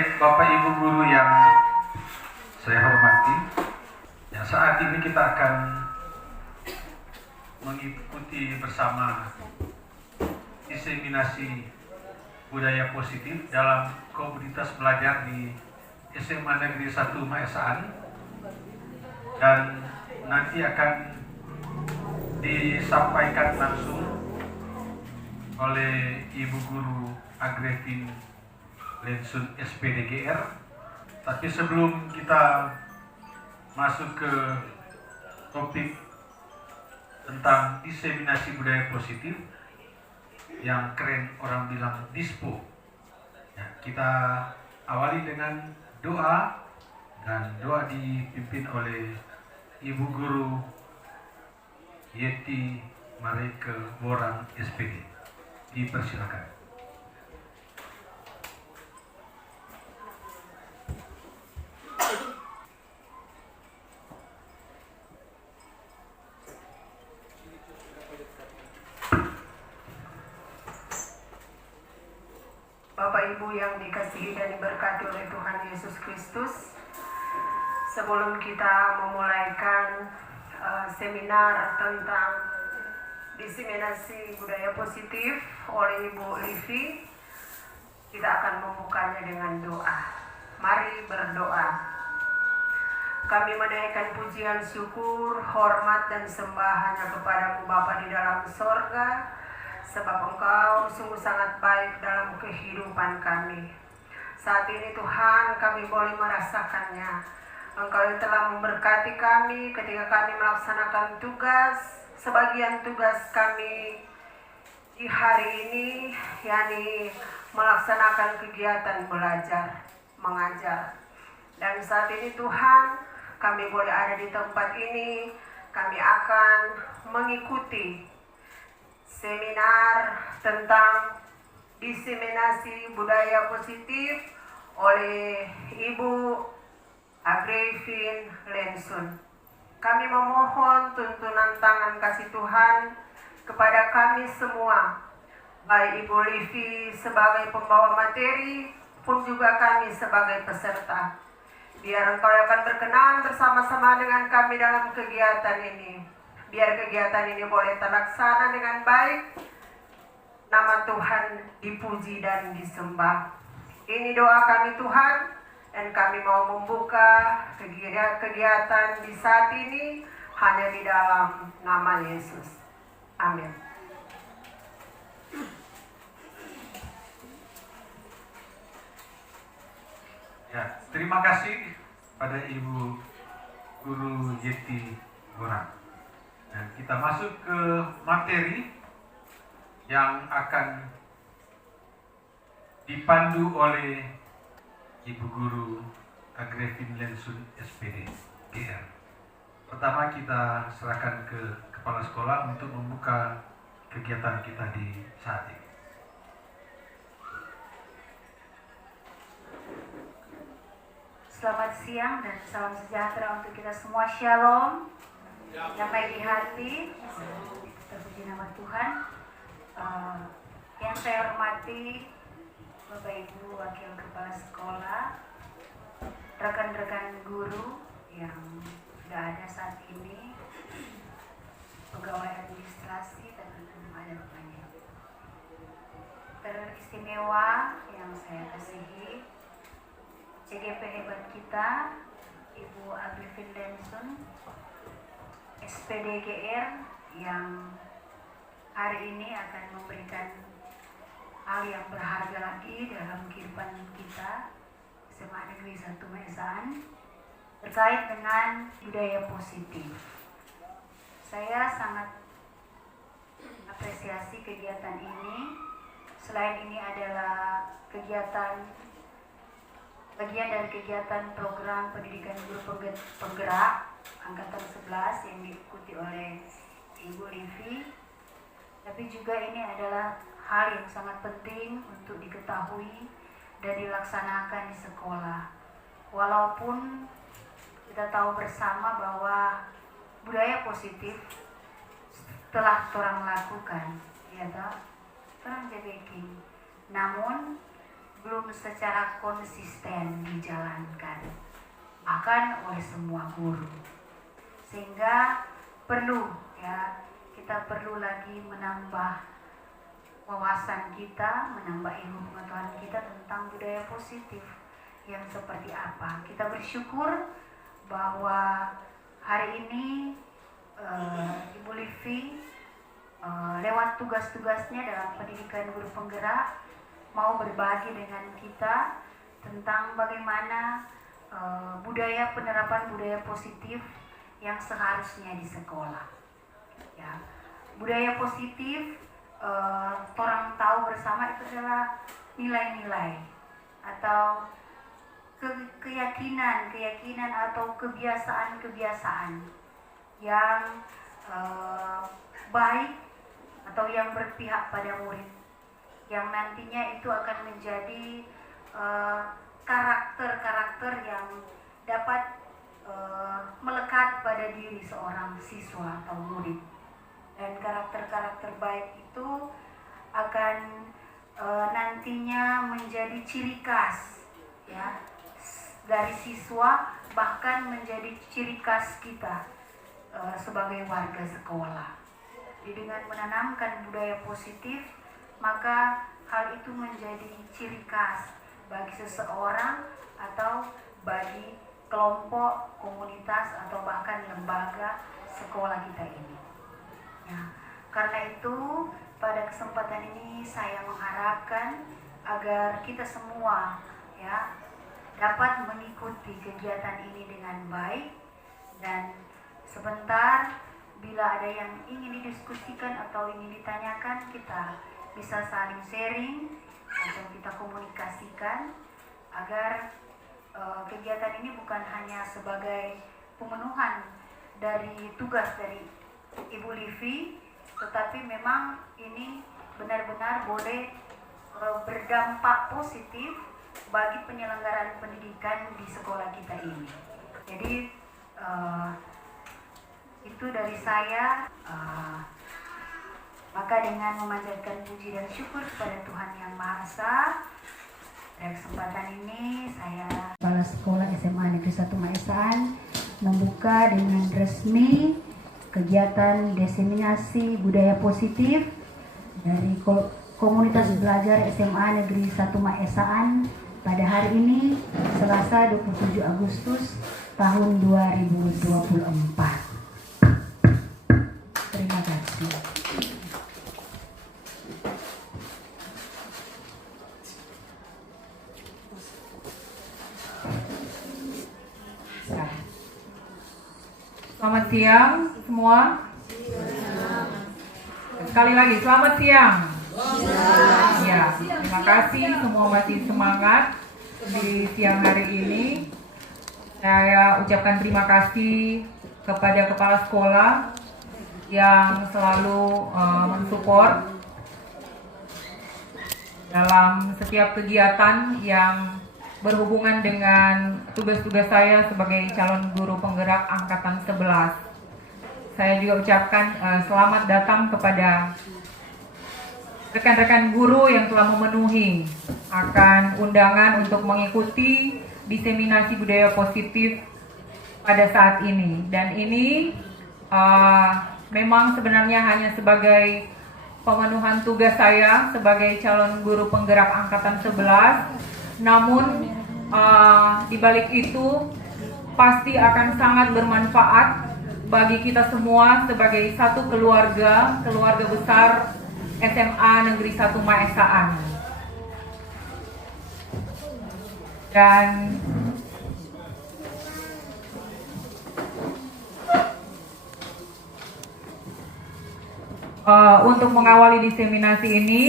Baik Bapak Ibu guru yang saya hormati, ya, saat ini kita akan mengikuti bersama diseminasi budaya positif dalam komunitas belajar di SMA Negeri 1 Maesaan, dan nanti akan disampaikan langsung oleh Ibu Guru Agrevin Lensun SPDGR. Tapi sebelum kita masuk ke topik tentang diseminasi budaya positif yang keren orang bilang DISPO, ya, kita awali dengan doa, dan doa dipimpin oleh Ibu Guru Yeti Mareke Borang SPD. Dipersilakan. Bapak Ibu yang dikasihi dan diberkati oleh Tuhan Yesus Kristus, sebelum kita memulaikan seminar tentang diseminasi budaya positif oleh Ibu Livi, kita akan membukanya dengan doa. Mari berdoa. Kami menaikkan pujian, syukur, hormat, dan sembah hanya kepadamu Bapa di dalam sorga, sebab Engkau sungguh sangat baik dalam kehidupan kami. Saat ini Tuhan, kami boleh merasakannya. Engkau yang telah memberkati kami ketika kami melaksanakan tugas. Sebagian tugas kami di hari ini, yakni melaksanakan kegiatan belajar, mengajar. Dan saat ini Tuhan, kami boleh ada di tempat ini. Kami akan mengikuti seminar tentang diseminasi budaya positif oleh Ibu Agrevin Lensun. Kami memohon tuntunan tangan kasih Tuhan kepada kami semua, baik Ibu Livi sebagai pembawa materi pun juga kami sebagai peserta. Biar Engkau akan berkenan bersama-sama dengan kami dalam kegiatan ini. Biar kegiatan ini boleh terlaksana dengan baik, nama Tuhan dipuji dan disembah. Ini doa kami Tuhan, dan kami mau membuka kegiatan di saat ini hanya di dalam nama Yesus. Amin. Ya, terima kasih pada Ibu Guru Yeti Borang. Dan kita masuk ke materi yang akan dipandu oleh Ibu Guru Agrevin Lensun SPD GR. Pertama kita serahkan ke Kepala Sekolah untuk membuka kegiatan kita di saat ini. Selamat siang dan salam sejahtera untuk kita semua. Shalom. Damai di hati, terpuji nama Tuhan. Yang saya hormati Bapak Ibu Wakil Kepala Sekolah, rekan-rekan guru yang sudah ada saat ini, pegawai administrasi dan ada banyak. Teristimewa yang saya kasihi, CGP hebat kita, Ibu Agrevin Lensun SPDGR, yang hari ini akan memberikan hal yang berharga lagi dalam kehidupan kita SMA Negeri 1 Maesaan terkait dengan budaya positif. Saya sangat apresiasi kegiatan ini. Selain ini adalah bagian dari kegiatan program pendidikan guru penggerak angkatan 11 yang diikuti oleh Ibu Livi, tapi juga ini adalah hal yang sangat penting untuk diketahui dan dilaksanakan di sekolah. Walaupun kita tahu bersama bahwa budaya positif telah orang lakukan, ya toh, orang jabeking. Namun belum secara konsisten dijalankan, bahkan oleh semua guru. Sehingga perlu ya, kita perlu lagi menambah wawasan kita, menambah ilmu pengetahuan kita tentang budaya positif yang seperti apa. Kita bersyukur bahwa hari ini Ibu Livi lewat tugas-tugasnya dalam pendidikan guru penggerak mau berbagi dengan kita tentang bagaimana penerapan budaya positif yang seharusnya di sekolah. Ya, budaya positif orang tahu bersama itu adalah nilai-nilai atau keyakinan atau kebiasaan yang baik atau yang berpihak pada murid, yang nantinya itu akan menjadi karakter-karakter yang dapat melekat pada diri seorang siswa atau murid. Dan karakter-karakter baik itu akan nantinya menjadi ciri khas ya dari siswa, bahkan menjadi ciri khas kita sebagai warga sekolah. Jadi dengan menanamkan budaya positif, maka hal itu menjadi ciri khas bagi seseorang atau bagi kelompok, komunitas, atau bahkan lembaga sekolah kita ini. Ya, karena itu pada kesempatan ini saya mengharapkan agar kita semua ya dapat mengikuti kegiatan ini dengan baik, dan sebentar bila ada yang ingin didiskusikan atau ingin ditanyakan, kita bisa saling sharing atau kita komunikasikan agar kegiatan ini bukan hanya sebagai pemenuhan dari tugas dari Ibu Livi, tetapi memang ini benar-benar boleh berdampak positif bagi penyelenggaraan pendidikan di sekolah kita ini. Jadi itu dari saya. Maka dengan memanjatkan puji dan syukur kepada Tuhan Yang Maha Esa, pada kesempatan ini saya Kepala Sekolah SMA Negeri 1 Maesaan membuka dengan resmi kegiatan diseminasi budaya positif dari komunitas belajar SMA Negeri 1 Maesaan pada hari ini, Selasa 27 Agustus tahun 2024. Terima kasih. Selamat siang semua. Sekali lagi selamat siang. Ya, terima kasih semua masih semangat di siang hari ini. Saya ucapkan terima kasih kepada kepala sekolah yang selalu mensupport dalam setiap kegiatan yang berhubungan dengan tugas-tugas saya sebagai calon guru penggerak angkatan 11. Saya juga ucapkan selamat datang kepada rekan-rekan guru yang telah memenuhi akan undangan untuk mengikuti diseminasi budaya positif pada saat ini. Dan ini memang sebenarnya hanya sebagai pemenuhan tugas saya sebagai calon guru penggerak angkatan 11. Namun di balik itu pasti akan sangat bermanfaat bagi kita semua sebagai satu keluarga besar SMA Negeri 1 Maesaan. Dan untuk mengawali diseminasi ini,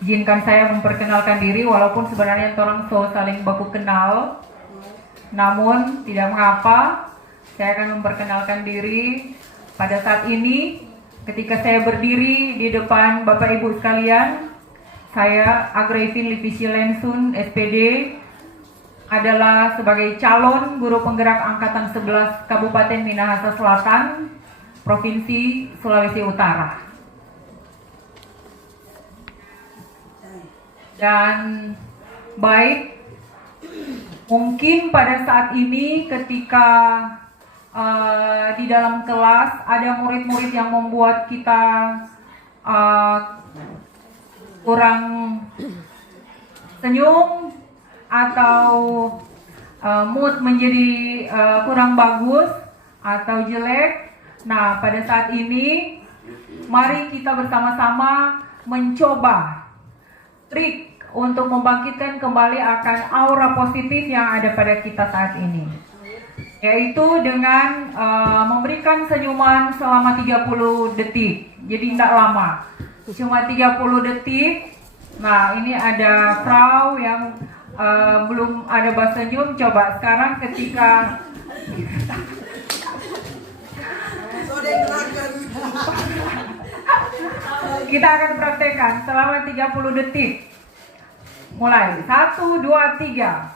izinkan saya memperkenalkan diri, walaupun sebenarnya orang saling baku kenal, namun tidak mengapa, saya akan memperkenalkan diri pada saat ini. Ketika saya berdiri di depan Bapak Ibu sekalian, saya Agrifin Livisi Lensun, SPD, adalah sebagai calon guru penggerak angkatan 11 Kabupaten Minahasa Selatan, Provinsi Sulawesi Utara. Dan Baik, mungkin pada saat ini ketika di dalam kelas ada murid-murid yang membuat kita kurang senyum atau mood menjadi kurang bagus atau jelek. Nah, pada saat ini mari kita bersama-sama mencoba trik untuk membangkitkan kembali akan aura positif yang ada pada kita saat ini, yaitu dengan memberikan senyuman selama 30 detik. Jadi tidak lama, cuma 30 detik. Nah, ini ada Frau yang belum ada bahasa senyum. Coba sekarang ketika kita akan praktekkan selama 30 detik. Mulai 1, 2, 3.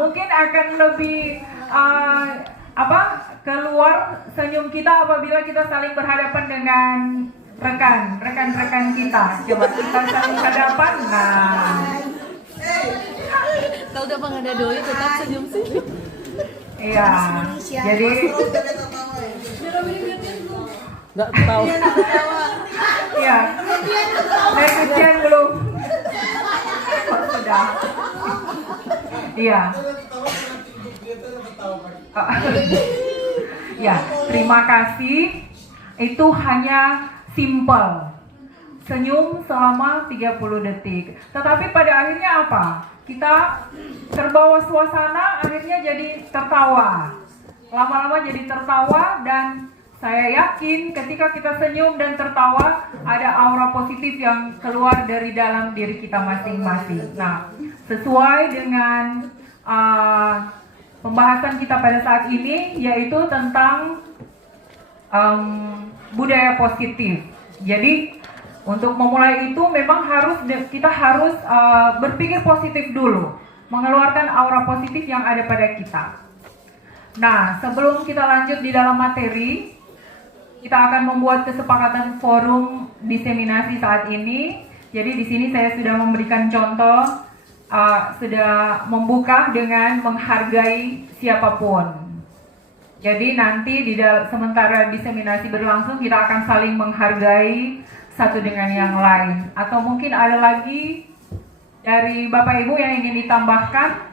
Mungkin akan lebih keluar senyum kita apabila kita saling berhadapan dengan rekan-rekan kita. Coba kita saling hadapan. Nah, kalau udah menghadap doi tetap senyum sih. iya. Jadi Nggak tahu. iya. Saya kucian belum. Oh, sudah. Iya. Ya, terima kasih. Itu hanya simple. Senyum selama 30 detik. Tetapi pada akhirnya apa? Kita terbawa suasana, akhirnya jadi tertawa. Lama-lama jadi tertawa, dan saya yakin ketika kita senyum dan tertawa, ada aura positif yang keluar dari dalam diri kita masing-masing. Nah, sesuai dengan pembahasan kita pada saat ini, yaitu tentang budaya positif. Jadi untuk memulai itu memang kita harus berpikir positif dulu, mengeluarkan aura positif yang ada pada kita. Nah, sebelum kita lanjut di dalam materi, kita akan membuat kesepakatan forum diseminasi saat ini. Jadi di sini saya sudah memberikan contoh, sudah membuka dengan menghargai siapapun. Jadi nanti sementara diseminasi berlangsung, kita akan saling menghargai satu dengan yang lain. Atau mungkin ada lagi dari Bapak Ibu yang ingin ditambahkan?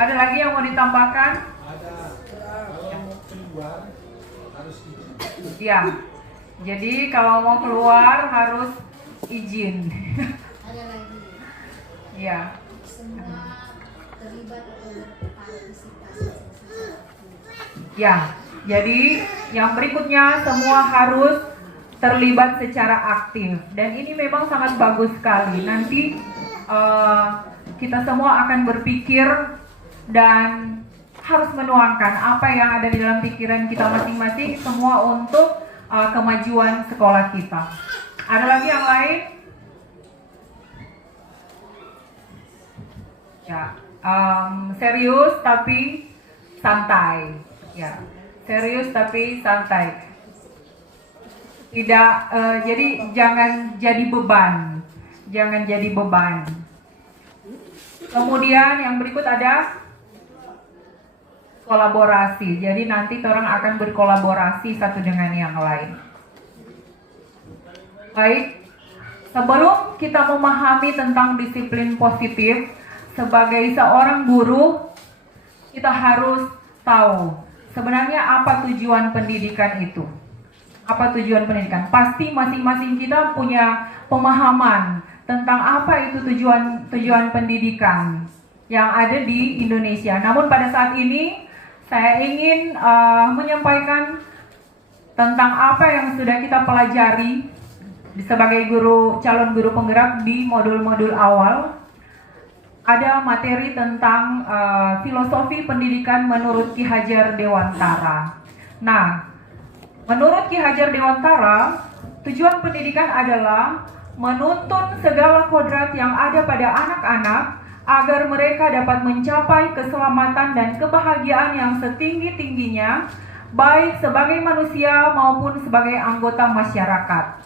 Ada lagi yang mau ditambahkan? Ada. Kalau mau keluar harus izin. Ya. Jadi kalau mau keluar harus izin. Ada lagi. Ya. Semua terlibat atau berpartisipasi. Ya. Jadi yang berikutnya semua harus terlibat secara aktif, dan ini memang sangat bagus sekali. Nanti kita semua akan berpikir dan harus menuangkan apa yang ada di dalam pikiran kita masing-masing, semua untuk kemajuan sekolah kita. Ada lagi yang lain? Ya, serius tapi santai. Ya, serius tapi santai. Tidak, jadi jangan jadi beban. Jangan jadi beban. Kemudian yang berikut ada kolaborasi. Jadi nanti orang akan berkolaborasi satu dengan yang lain. Baik, sebelum kita memahami tentang disiplin positif, sebagai seorang guru, kita harus tahu sebenarnya apa tujuan pendidikan itu. Apa tujuan pendidikan? Pasti masing-masing kita punya pemahaman tentang apa itu tujuan pendidikan yang ada di Indonesia. Namun pada saat ini saya ingin menyampaikan tentang apa yang sudah kita pelajari sebagai calon guru penggerak di modul-modul awal. Ada materi tentang filosofi pendidikan menurut Ki Hajar Dewantara. Nah, menurut Ki Hajar Dewantara, tujuan pendidikan adalah menuntun segala kodrat yang ada pada anak-anak agar mereka dapat mencapai keselamatan dan kebahagiaan yang setinggi-tingginya, baik sebagai manusia maupun sebagai anggota masyarakat.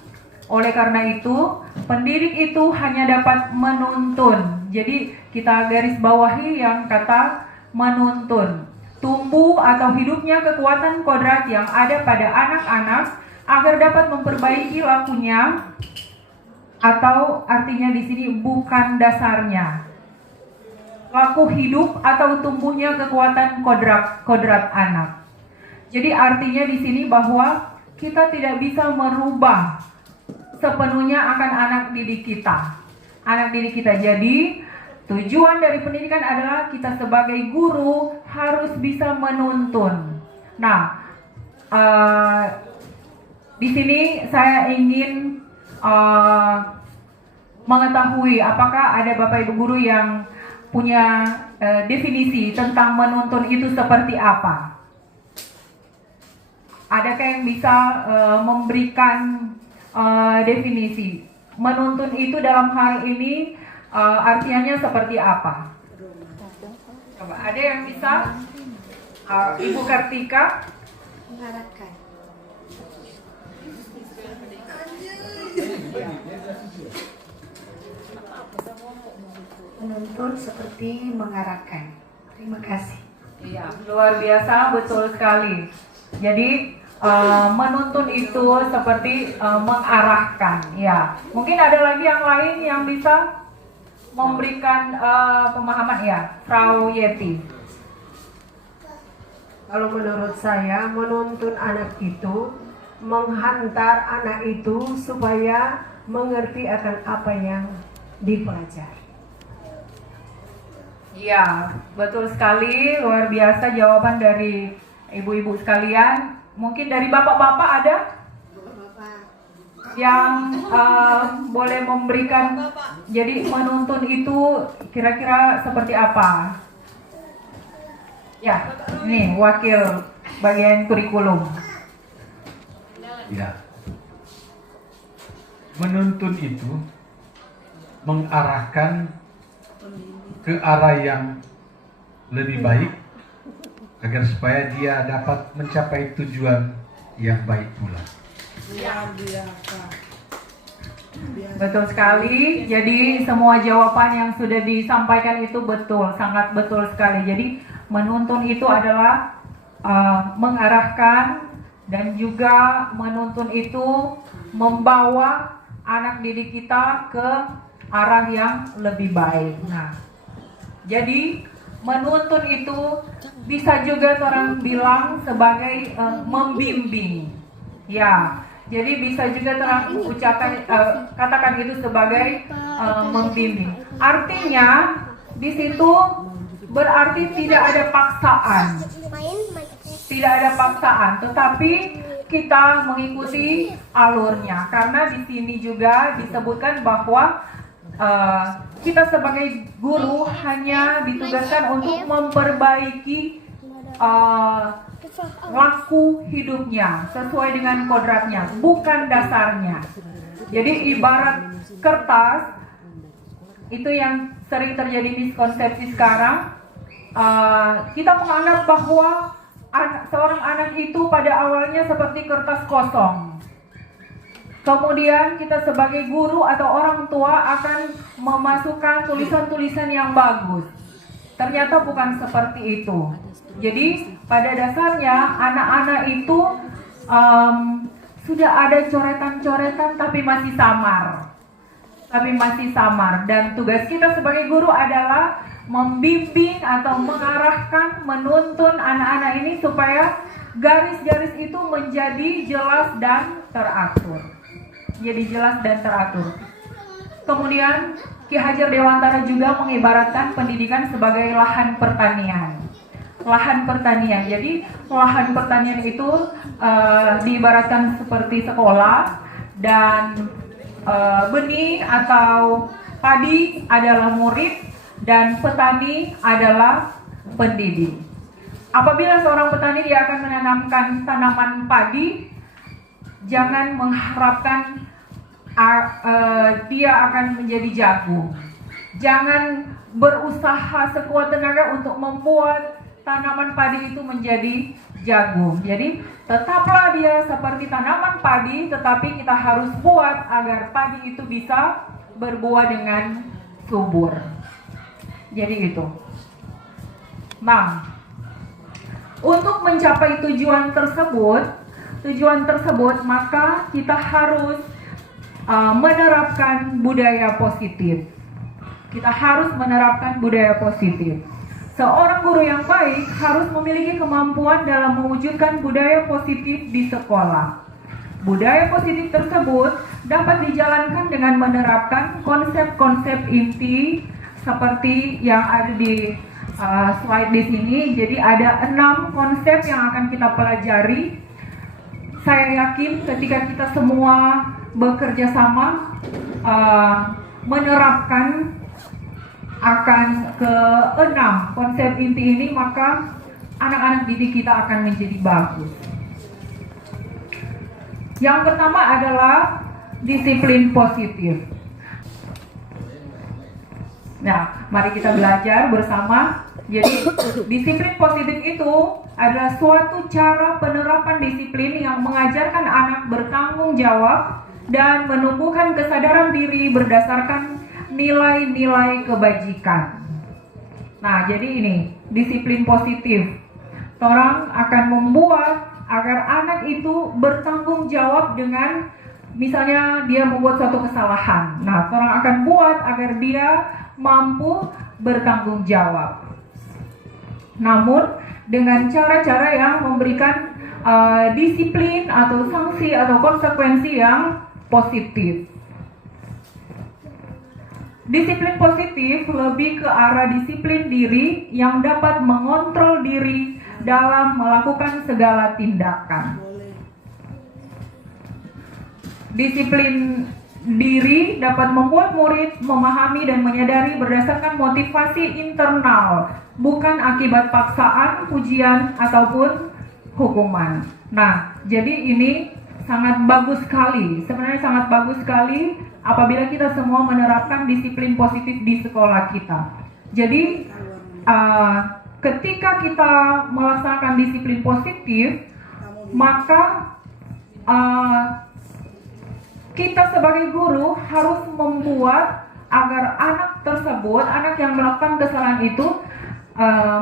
Oleh karena itu, pendidik itu hanya dapat menuntun. Jadi kita garis bawahi yang kata menuntun. Tumbuh atau hidupnya kekuatan kodrat yang ada pada anak-anak agar dapat memperbaiki lakunya, atau artinya di sini bukan dasarnya. Laku hidup atau tumbuhnya kekuatan kodrat anak. Jadi artinya di sini bahwa kita tidak bisa merubah sepenuhnya akan anak didik kita. Anak didik kita. Jadi tujuan dari pendidikan adalah kita sebagai guru harus bisa menuntun. Nah, di sini saya ingin mengetahui apakah ada Bapak Ibu guru yang punya definisi tentang menuntun itu seperti apa? Adakah yang bisa memberikan definisi menuntun itu dalam hal ini artinya seperti apa? Coba ada yang bisa? Ibu Kartika? Mengarahkan. Menuntun seperti mengarahkan. Terima kasih. Iya, luar biasa, betul sekali. Jadi menuntun itu seperti mengarahkan. Ya, mungkin ada lagi yang lain yang bisa memberikan pemahaman ya, Frau Yeti. Kalau menurut saya, menuntun anak itu menghantar anak itu supaya mengerti akan apa yang dipelajari. Iya, betul sekali, luar biasa jawaban dari ibu-ibu sekalian. Mungkin dari bapak-bapak ada yang boleh memberikan, jadi menuntun itu kira-kira seperti apa? Ya, ini wakil bagian kurikulum. Ya. Menuntun itu mengarahkan ke arah yang lebih baik agar supaya dia dapat mencapai tujuan yang baik pula. Betul sekali. Jadi semua jawaban yang sudah disampaikan itu betul, sangat betul sekali. Jadi menuntun itu adalah mengarahkan, dan juga menuntun itu membawa anak didik kita ke arah yang lebih baik. Nah, jadi menuntun itu bisa juga orang bilang sebagai membimbing. Ya, jadi bisa juga orang ucapkan katakan itu sebagai membimbing. Artinya di situ berarti tidak ada paksaan. Tidak ada paksaan, tetapi kita mengikuti alurnya. Karena di sini juga disebutkan bahwa kita sebagai guru hanya ditugaskan untuk memperbaiki laku hidupnya sesuai dengan kodratnya, bukan dasarnya. Jadi ibarat kertas, itu yang sering terjadi miskonsepsi sekarang. Kita menganggap bahwa seorang anak itu pada awalnya seperti kertas kosong. Kemudian kita sebagai guru atau orang tua akan memasukkan tulisan-tulisan yang bagus. Ternyata bukan seperti itu. Jadi pada dasarnya anak-anak itu sudah ada coretan-coretan tapi masih samar. Dan tugas kita sebagai guru adalah membimbing atau mengarahkan, menuntun anak-anak ini supaya garis-garis itu menjadi jelas dan teratur. Kemudian Ki Hajar Dewantara juga mengibaratkan pendidikan sebagai lahan pertanian. Jadi lahan pertanian itu diibaratkan seperti sekolah, dan benih atau padi adalah murid, dan petani adalah pendidik. Apabila seorang petani dia akan menanamkan tanaman padi, jangan mengharapkan dia akan menjadi jagung. Jangan berusaha sekuat tenaga untuk membuat tanaman padi itu menjadi jagung. Jadi tetaplah dia seperti tanaman padi, tetapi kita harus buat agar padi itu bisa berbuah dengan subur. Jadi itu. Nah, untuk mencapai tujuan tersebut maka kita harus menerapkan budaya positif. Kita harus menerapkan budaya positif. Seorang guru yang baik harus memiliki kemampuan dalam mewujudkan budaya positif di sekolah. Budaya positif tersebut dapat dijalankan dengan menerapkan konsep-konsep inti seperti yang ada di slide di sini. Jadi ada 6 konsep yang akan kita pelajari. Saya yakin ketika kita semua bekerja sama menerapkan akan ke-6 konsep inti ini, maka anak-anak didik kita akan menjadi bagus. Yang pertama adalah disiplin positif. Nah, mari kita belajar bersama. Jadi, disiplin positif itu adalah suatu cara penerapan disiplin yang mengajarkan anak bertanggung jawab dan menumbuhkan kesadaran diri berdasarkan nilai-nilai kebajikan. Nah, jadi ini disiplin positif. Orang akan membuat agar anak itu bertanggung jawab dengan, misalnya dia membuat suatu kesalahan. Nah, orang akan buat agar dia mampu bertanggung jawab. Namun dengan cara-cara yang memberikan disiplin atau sanksi atau konsekuensi yang positif. Disiplin positif lebih ke arah disiplin diri yang dapat mengontrol diri dalam melakukan segala tindakan. Disiplin diri dapat membuat murid memahami dan menyadari berdasarkan motivasi internal, bukan akibat paksaan, pujian, ataupun hukuman. Nah, jadi ini sangat bagus sekali, sebenarnya sangat bagus sekali apabila kita semua menerapkan disiplin positif di sekolah kita. Jadi ketika kita melaksanakan disiplin positif, maka kita sebagai guru harus membuat agar anak tersebut, anak yang melakukan kesalahan itu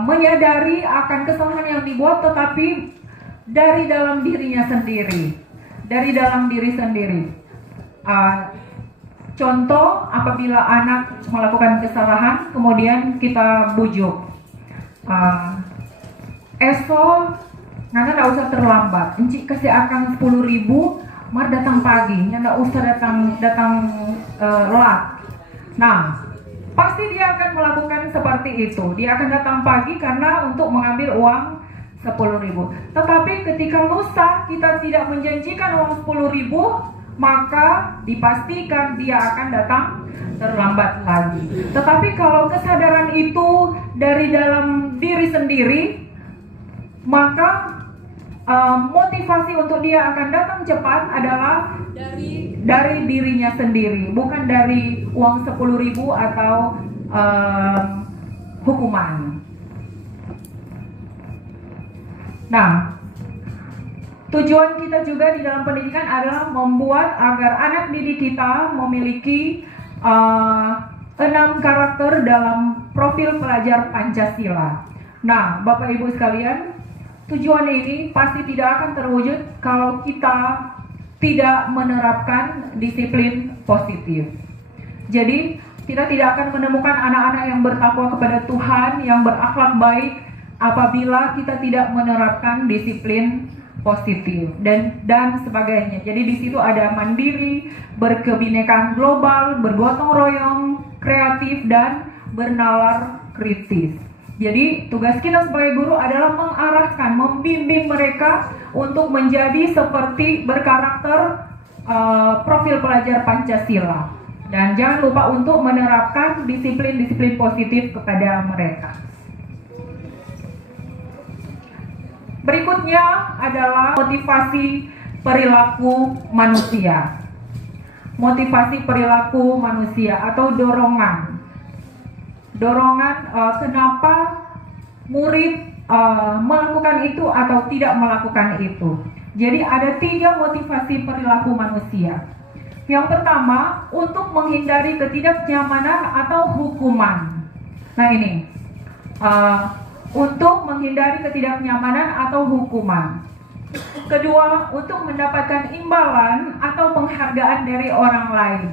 menyadari akan kesalahan yang dibuat, tetapi dari dalam dirinya sendiri, dari dalam diri sendiri. Contoh, apabila anak melakukan kesalahan, kemudian kita bujuk, esok Nana tidak usah terlambat, Encik kasih akan 10.000, mar datang pagi, nggak usah datang telat. Nah, pasti dia akan melakukan seperti itu. Dia akan datang pagi karena untuk mengambil uang 10.000. Tetapi ketika lusa kita tidak menjanjikan uang 10.000, maka dipastikan dia akan datang terlambat lagi. Tetapi kalau kesadaran itu dari dalam diri sendiri, maka motivasi untuk dia akan datang cepat adalah dari dirinya sendiri, bukan dari uang 10.000 atau hukuman. Nah, tujuan kita juga di dalam pendidikan adalah membuat agar anak didik kita memiliki 6 karakter dalam profil pelajar Pancasila. Nah, Bapak Ibu sekalian, tujuan ini pasti tidak akan terwujud kalau kita tidak menerapkan disiplin positif. Jadi, kita tidak akan menemukan anak-anak yang bertakwa kepada Tuhan, yang berakhlak baik, apabila kita tidak menerapkan disiplin positif dan sebagainya. Jadi di situ ada mandiri, berkebinekaan global, bergotong royong, kreatif, dan bernalar kritis. Jadi tugas kita sebagai guru adalah mengarahkan, membimbing mereka untuk menjadi seperti berkarakter profil pelajar Pancasila. Dan jangan lupa untuk menerapkan disiplin-disiplin positif kepada mereka. Berikutnya adalah motivasi perilaku manusia. Motivasi perilaku manusia atau dorongan. dorongan kenapa murid melakukan itu atau tidak melakukan itu. Jadi ada 3 motivasi perilaku manusia. Yang pertama, untuk menghindari ketidaknyamanan atau hukuman. Nah ini, untuk menghindari ketidaknyamanan atau hukuman. Kedua, untuk mendapatkan imbalan atau penghargaan dari orang lain.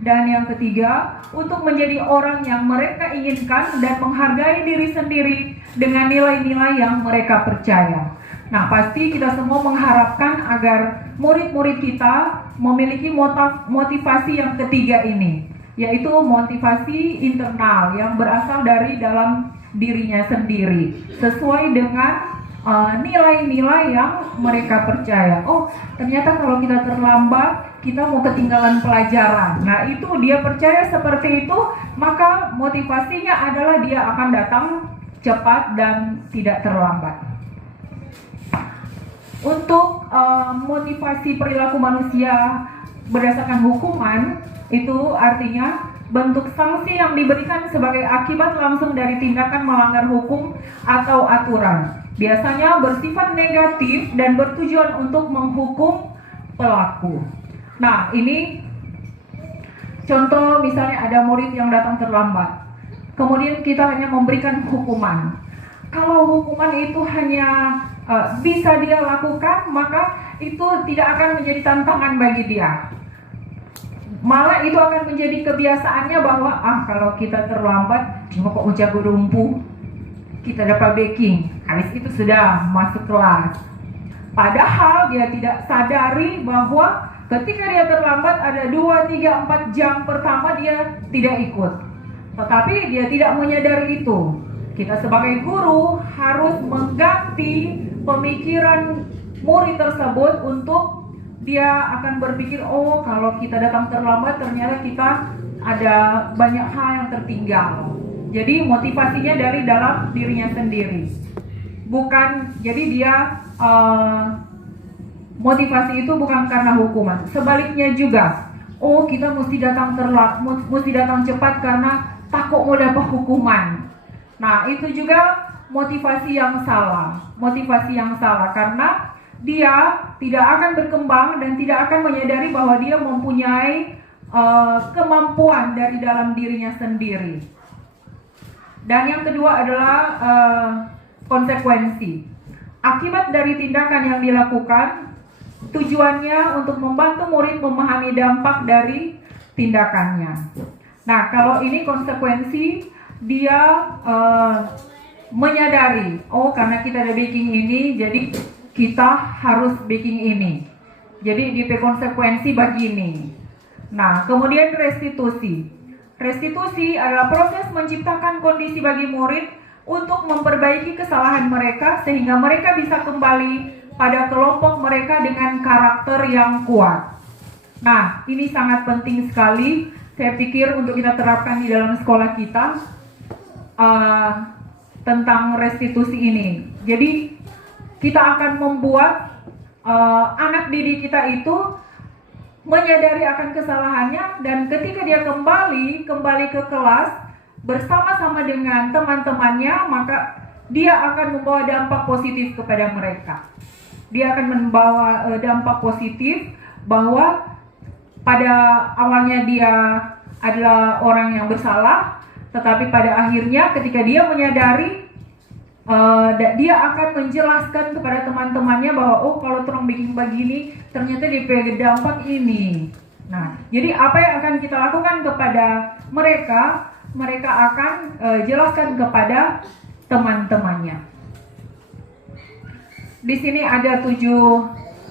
Dan yang ketiga, untuk menjadi orang yang mereka inginkan dan menghargai diri sendiri dengan nilai-nilai yang mereka percaya. Nah, pasti kita semua mengharapkan agar murid-murid kita memiliki motivasi yang ketiga ini, yaitu motivasi internal yang berasal dari dalam dirinya sendiri, sesuai dengan nilai-nilai yang mereka percaya. Oh, ternyata kalau kita terlambat, kita mau ketinggalan pelajaran. Nah, itu dia percaya seperti itu, maka motivasinya adalah dia akan datang cepat dan tidak terlambat. Untuk motivasi perilaku manusia berdasarkan hukuman, itu artinya bentuk sanksi yang diberikan sebagai akibat langsung dari tindakan melanggar hukum atau aturan. Biasanya bersifat negatif dan bertujuan untuk menghukum pelaku. Nah, ini contoh misalnya ada murid yang datang terlambat. Kemudian kita hanya memberikan hukuman. Kalau hukuman itu hanya bisa dia lakukan, maka itu tidak akan menjadi tantangan bagi dia. Malah itu akan menjadi kebiasaannya bahwa kalau kita terlambat cuma kok ucap lumpuh, kita dapat backing, habis itu sudah masuk kelas. Padahal dia tidak sadari bahwa ketika dia terlambat ada 2, 3, 4 jam pertama dia tidak ikut. Tetapi dia tidak menyadari itu. Kita sebagai guru harus mengganti pemikiran murid tersebut untuk dia akan berpikir, oh kalau kita datang terlambat ternyata kita ada banyak hal yang tertinggal. Jadi motivasinya dari dalam dirinya sendiri. Bukan, jadi dia motivasi itu bukan karena hukuman. Sebaliknya juga, oh kita mesti datang cepat karena takut mau dapat hukuman. Nah, itu juga motivasi yang salah. Motivasi yang salah karena dia tidak akan berkembang dan tidak akan menyadari bahwa dia mempunyai kemampuan dari dalam dirinya sendiri. Dan yang kedua adalah konsekuensi. Akibat dari tindakan yang dilakukan, tujuannya untuk membantu murid memahami dampak dari tindakannya. Nah, kalau ini konsekuensi, dia menyadari, oh karena kita ada baking ini, jadi kita harus baking ini. Jadi di konsekuensi begini. Nah, kemudian restitusi. Restitusi adalah proses menciptakan kondisi bagi murid untuk memperbaiki kesalahan mereka sehingga mereka bisa kembali pada kelompok mereka dengan karakter yang kuat. Nah, ini sangat penting sekali. Saya pikir untuk kita terapkan di dalam sekolah kita tentang restitusi ini. Jadi kita akan membuat anak didik kita itu menyadari akan kesalahannya, dan ketika dia kembali ke kelas bersama-sama dengan teman-temannya, maka dia akan membawa dampak positif kepada mereka. Dia akan membawa dampak positif bahwa pada awalnya dia adalah orang yang bersalah, tetapi pada akhirnya ketika dia menyadari, dia akan menjelaskan kepada teman-temannya bahwa oh kalau terang bikin begini ternyata dia punya dampak ini. Nah, jadi apa yang akan kita lakukan kepada mereka, mereka akan jelaskan kepada teman-temannya. Di sini ada 7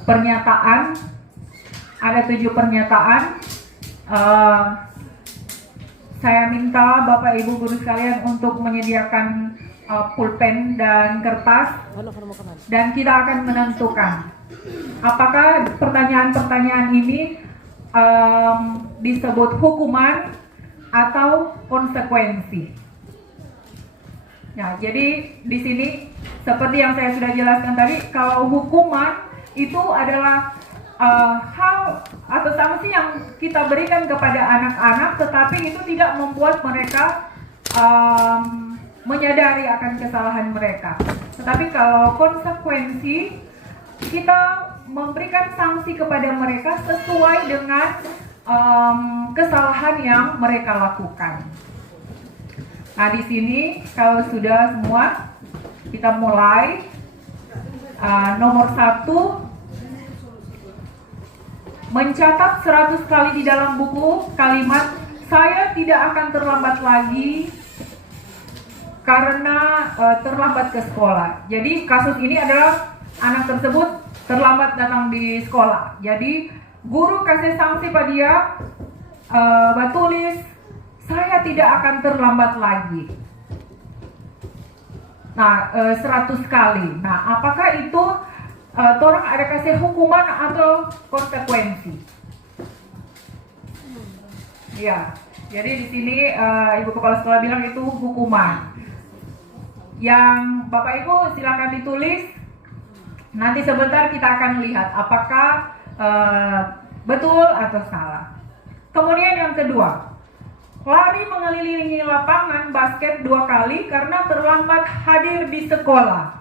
pernyataan. Ada 7 pernyataan. Saya minta Bapak Ibu guru sekalian untuk menyediakan pulpen dan kertas, dan kita akan menentukan apakah pertanyaan-pertanyaan ini disebut hukuman atau konsekuensi. Nah, jadi di sini seperti yang saya sudah jelaskan tadi, kalau hukuman itu adalah hal atau sanksi yang kita berikan kepada anak-anak, tetapi itu tidak membuat mereka menyadari akan kesalahan mereka. Tetapi kalau konsekuensi, kita memberikan sanksi kepada mereka sesuai dengan kesalahan yang mereka lakukan. Nah, di sini kalau sudah semua, kita mulai. Nomor 1, mencatat 100 kali di dalam buku kalimat "Saya tidak akan terlambat lagi karena terlambat ke sekolah". Jadi kasus ini adalah anak tersebut terlambat datang di sekolah. Jadi guru kasih sanksi pada dia, tulis "Saya tidak akan terlambat lagi". Nah, 100 kali. Nah, apakah itu orang ada kasih hukuman atau konsekuensi? Ya, jadi di sini Ibu Kepala Sekolah bilang itu hukuman. Yang Bapak Ibu silakan ditulis. Nanti sebentar kita akan lihat apakah betul atau salah. Kemudian yang kedua, lari mengelilingi lapangan basket 2 kali karena terlambat hadir di sekolah.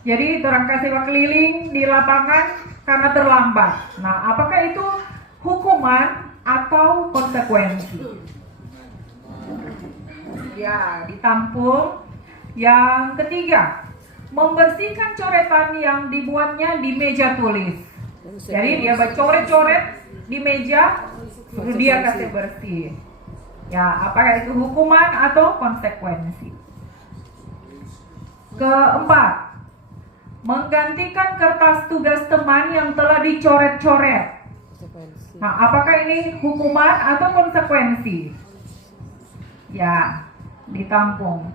Jadi orang kasih keliling di lapangan karena terlambat. Nah, apakah itu hukuman atau konsekuensi? Ya, ditampung. Yang ketiga, membersihkan coretan yang dibuatnya di meja tulis. Jadi dia coret-coret di meja, lalu dia kasih bersih. Ya, apakah itu hukuman atau konsekuensi? Keempat, menggantikan kertas tugas teman yang telah dicoret-coret. Nah, apakah ini hukuman atau konsekuensi? Ya, ditampung.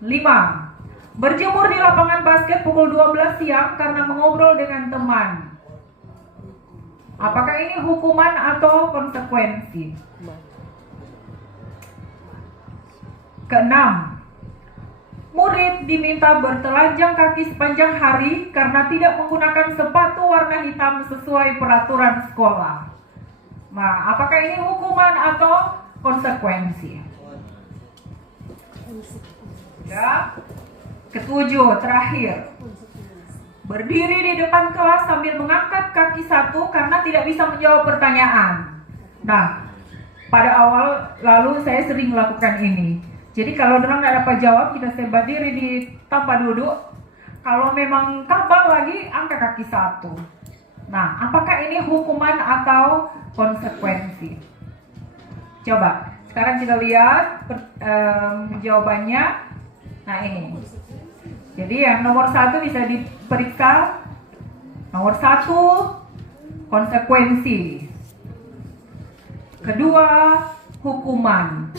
5, berjemur di lapangan basket pukul 12 siang karena mengobrol dengan teman. Apakah ini hukuman atau konsekuensi? Keenam, murid diminta bertelanjang kaki sepanjang hari karena tidak menggunakan sepatu warna hitam sesuai peraturan sekolah. Nah, apakah ini hukuman atau konsekuensi? Ya. Ketujuh, terakhir, berdiri di depan kelas sambil mengangkat kaki satu karena tidak bisa menjawab pertanyaan. Nah, pada awal lalu saya sering melakukan ini. Jadi kalau orang tidak dapat jawab, kita berdiri di tempat duduk. Kalau memang kabal lagi, angkat kaki satu. Nah, apakah ini hukuman atau konsekuensi? Coba, sekarang kita lihat jawabannya. Nah, ini. Jadi yang nomor 1 bisa diperiksa. Nomor 1, konsekuensi. Kedua, hukuman.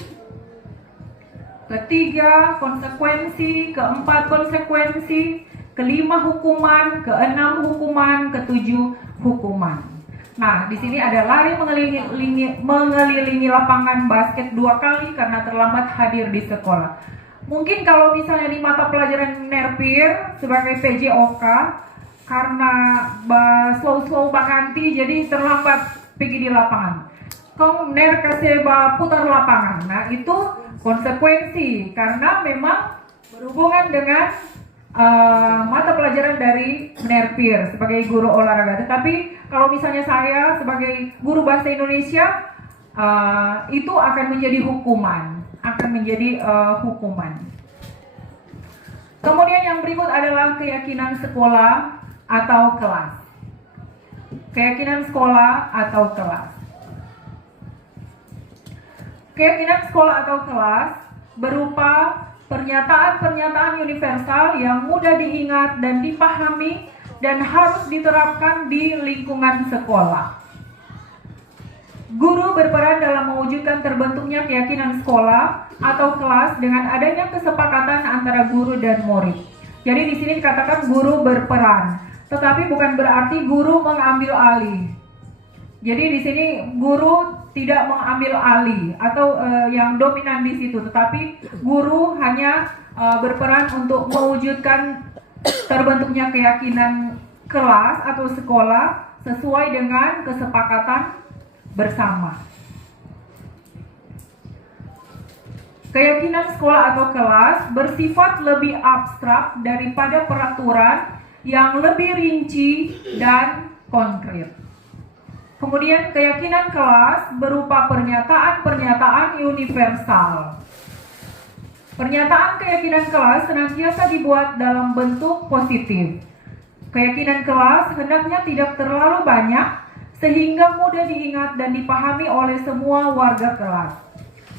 Ketiga, konsekuensi. Keempat, konsekuensi. Kelima, hukuman. Keenam, hukuman. Ketujuh, hukuman. Nah, di sini ada lari mengelilingi lapangan basket 2 kali karena terlambat hadir di sekolah. Mungkin kalau misalnya di mata pelajaran NERPIR sebagai PJOK, karena slow baganti jadi terlambat pergi di lapangan. Kong ner kasih putar lapangan. Nah, itu konsekuensi karena memang berhubungan dengan mata pelajaran dari NERPIR sebagai guru olahraga. Tetapi kalau misalnya saya sebagai guru bahasa Indonesia, itu akan menjadi hukuman. Kemudian yang berikut adalah keyakinan sekolah atau kelas. Keyakinan sekolah atau kelas. Keyakinan sekolah atau kelas berupa pernyataan-pernyataan universal yang mudah diingat dan dipahami dan harus diterapkan di lingkungan sekolah. Guru berperan dalam mewujudkan terbentuknya keyakinan sekolah atau kelas dengan adanya kesepakatan antara guru dan murid. Jadi di sini dikatakan guru berperan, tetapi bukan berarti guru mengambil alih. Jadi di sini guru tidak mengambil alih atau yang dominan di situ, tetapi guru hanya berperan untuk mewujudkan terbentuknya keyakinan kelas atau sekolah sesuai dengan kesepakatan bersama. Keyakinan sekolah atau kelas bersifat lebih abstrak daripada peraturan yang lebih rinci dan konkret. Kemudian keyakinan kelas berupa pernyataan-pernyataan universal. Pernyataan keyakinan kelas senantiasa dibuat dalam bentuk positif. Keyakinan kelas hendaknya tidak terlalu banyak sehingga mudah diingat dan dipahami oleh semua warga kelas.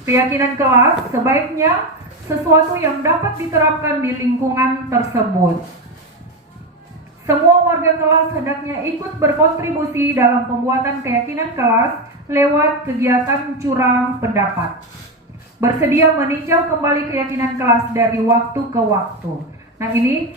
Keyakinan kelas sebaiknya sesuatu yang dapat diterapkan di lingkungan tersebut. Semua warga kelas hendaknya ikut berkontribusi dalam pembuatan keyakinan kelas lewat kegiatan curang pendapat. Bersedia meninjau kembali keyakinan kelas dari waktu ke waktu. Nah, ini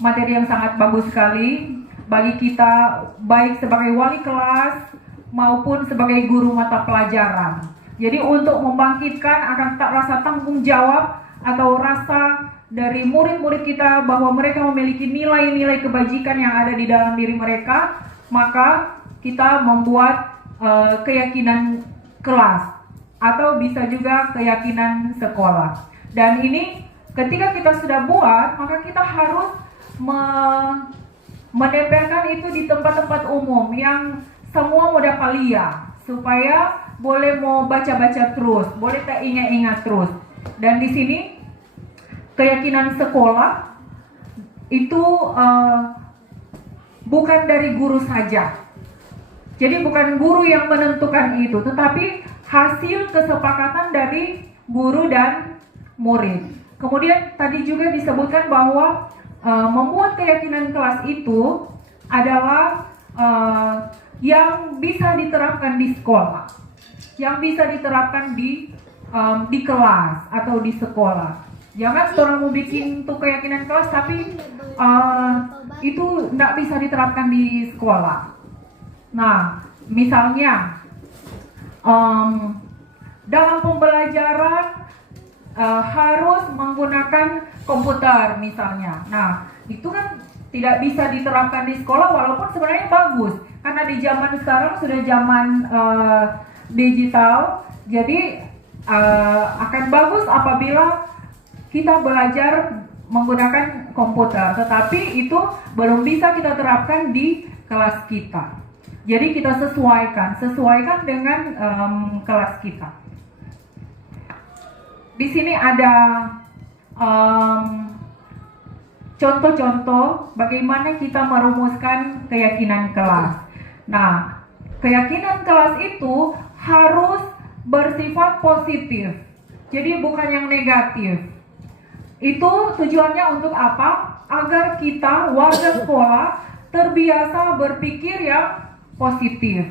materi yang sangat bagus sekali bagi kita, baik sebagai wali kelas maupun sebagai guru mata pelajaran. Jadi untuk membangkitkan akan rasa tanggung jawab atau rasa dari murid-murid kita bahwa mereka memiliki nilai-nilai kebajikan yang ada di dalam diri mereka, maka kita membuat keyakinan kelas atau bisa juga keyakinan sekolah. Dan ini ketika kita sudah buat, maka kita harus menempelkan itu di tempat-tempat umum yang semua dapat lihat, supaya boleh mau baca-baca terus, boleh tak ingat-ingat terus. Dan di sini keyakinan sekolah itu bukan dari guru saja. Jadi bukan guru yang menentukan itu, tetapi hasil kesepakatan dari guru dan murid. Kemudian tadi juga disebutkan bahwa membuat keyakinan kelas itu adalah yang bisa diterapkan di sekolah, yang bisa diterapkan di kelas atau di sekolah. Jangan orang mau bikin tuh keyakinan kelas tapi itu nggak bisa diterapkan di sekolah. Nah, misalnya dalam pembelajaran harus menggunakan komputer misalnya. Nah, itu kan tidak bisa diterapkan di sekolah walaupun sebenarnya bagus. Karena di zaman sekarang sudah zaman digital, jadi akan bagus apabila kita belajar menggunakan komputer, tetapi itu belum bisa kita terapkan di kelas kita. Jadi kita sesuaikan dengan kelas kita. Di sini ada contoh-contoh bagaimana kita merumuskan keyakinan kelas. Nah, keyakinan kelas itu harus bersifat positif, jadi bukan yang negatif. Itu tujuannya untuk apa? Agar kita warga sekolah terbiasa berpikir yang positif,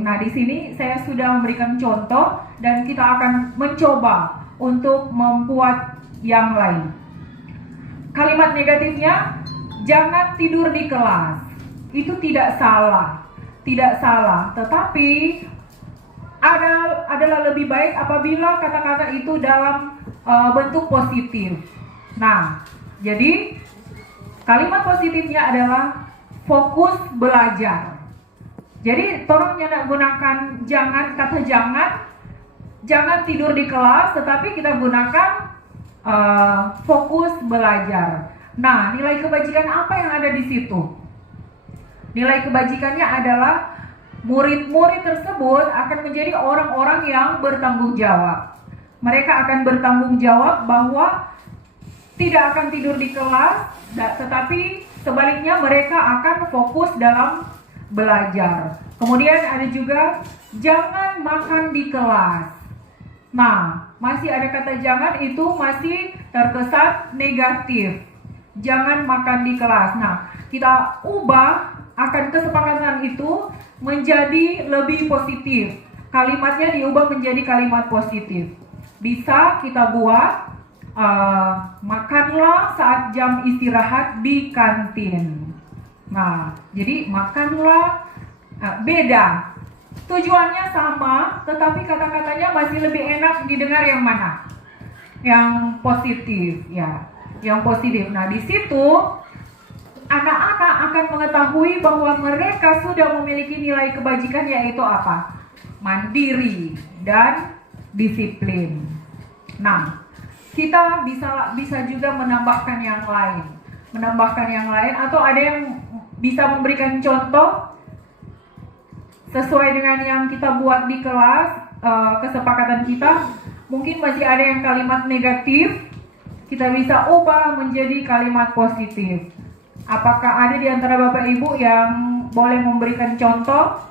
Nah, di sini saya sudah memberikan contoh dan kita akan mencoba untuk membuat yang lain. Kalimat negatifnya, jangan tidur di kelas. Itu tidak salah, tetapi adalah lebih baik apabila kata-kata itu dalam bentuk positif. Nah, jadi kalimat positifnya adalah fokus belajar. Jadi tolong jangan gunakan kata jangan tidur di kelas, tetapi kita gunakan fokus belajar. Nah, nilai kebajikan apa yang ada di situ? Nilai kebajikannya adalah murid-murid tersebut akan menjadi orang-orang yang bertanggung jawab. Mereka akan bertanggung jawab bahwa tidak akan tidur di kelas, tetapi sebaliknya mereka akan fokus dalam belajar. Kemudian ada juga jangan makan di kelas. Nah, masih ada kata jangan, itu masih terkesan negatif. Jangan makan di kelas. Nah, kita ubah akan kesepakatan itu menjadi lebih positif. Kalimatnya diubah menjadi kalimat positif. Bisa kita buat makanlah saat jam istirahat di kantin. Nah, jadi makanlah beda. Tujuannya sama, tetapi kata-katanya masih lebih enak didengar yang mana? Yang positif, ya. Yang positif. Nah, di situ anak-anak akan mengetahui bahwa mereka sudah memiliki nilai kebajikan, yaitu apa? Mandiri dan disiplin. Nah, kita bisa juga menambahkan yang lain, atau ada yang bisa memberikan contoh sesuai dengan yang kita buat di kelas, kesepakatan kita. Mungkin masih ada yang kalimat negatif, kita bisa ubah menjadi kalimat positif. Apakah ada di antara Bapak Ibu yang boleh memberikan contoh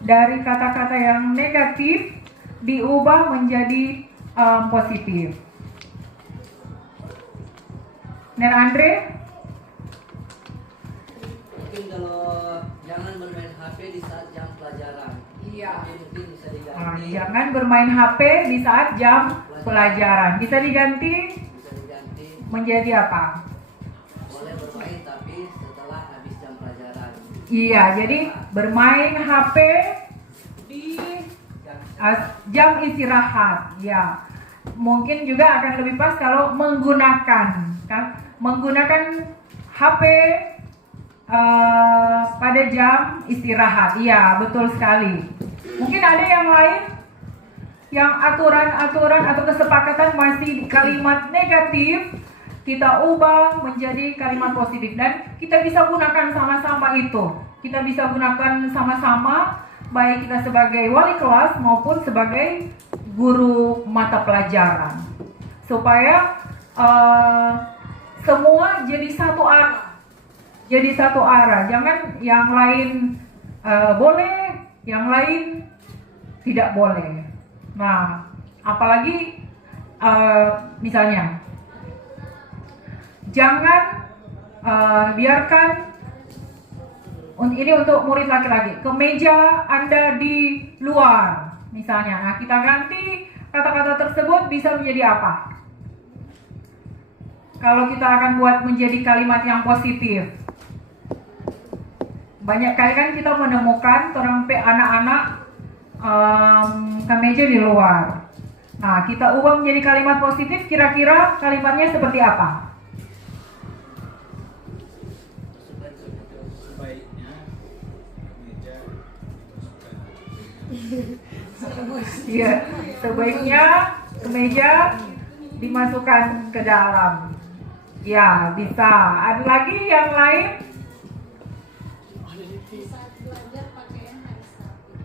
dari kata-kata yang negatif diubah menjadi positif? Nen Andre? Mungkin kalau jangan bermain HP di saat jam pelajaran. Iya. Mungkin bisa diganti. Jangan bermain HP di saat jam pelajaran. Bisa diganti menjadi apa? Boleh bermain tapi setelah habis jam pelajaran. Iya, jadi bermain HP di jam istirahat. Ya, mungkin juga akan lebih pas kalau menggunakan HP pada jam istirahat. Iya, betul sekali. Mungkin ada yang lain yang aturan-aturan atau kesepakatan masih kalimat negatif, kita ubah menjadi kalimat positif, dan kita bisa gunakan sama-sama itu. Kita bisa gunakan sama-sama, baik kita sebagai wali kelas maupun sebagai guru mata pelajaran, supaya semua jadi satu arah. Jangan yang lain boleh, yang lain tidak boleh. Nah, apalagi misalnya jangan biarkan, ini untuk murid laki-laki, kemeja Anda di luar misalnya. Nah, kita ganti kata-kata tersebut bisa menjadi apa? Kalau kita akan buat menjadi kalimat yang positif, banyak kali kan kita menemukan orang anak-anak kemeja di luar. Nah, kita ubah menjadi kalimat positif, kira-kira kalimatnya seperti apa? Iya, sebaiknya kemeja dimasukkan ke dalam. Ya, bisa. Ada lagi yang lain?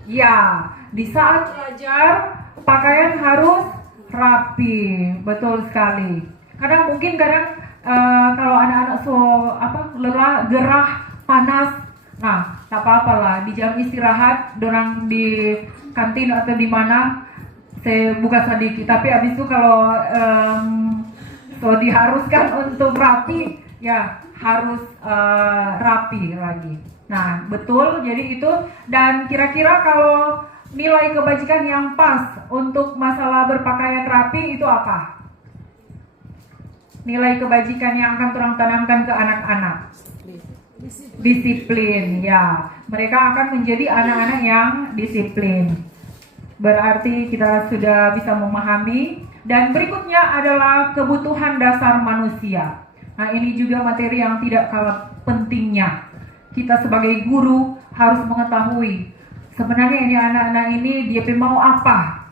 Ya, di saat belajar pakaian harus rapi. Betul sekali. Kadang kalau anak-anak lelah, gerah, panas. Nah, tak apa-apa lah, di jam istirahat, dorang di kantin atau di mana, saya buka sedikit. Tapi abis itu kalau diharuskan untuk rapi, ya harus rapi lagi. Nah, betul, jadi itu. Dan kira-kira kalau nilai kebajikan yang pas untuk masalah berpakaian rapi itu apa? Nilai kebajikan yang akan orang tanamkan ke anak-anak? Disiplin, ya. Mereka akan menjadi anak-anak yang disiplin. Berarti kita sudah bisa memahami. Dan berikutnya adalah kebutuhan dasar manusia. Nah, ini juga materi yang tidak kalah pentingnya. Kita sebagai guru harus mengetahui sebenarnya ini anak-anak ini dia mau apa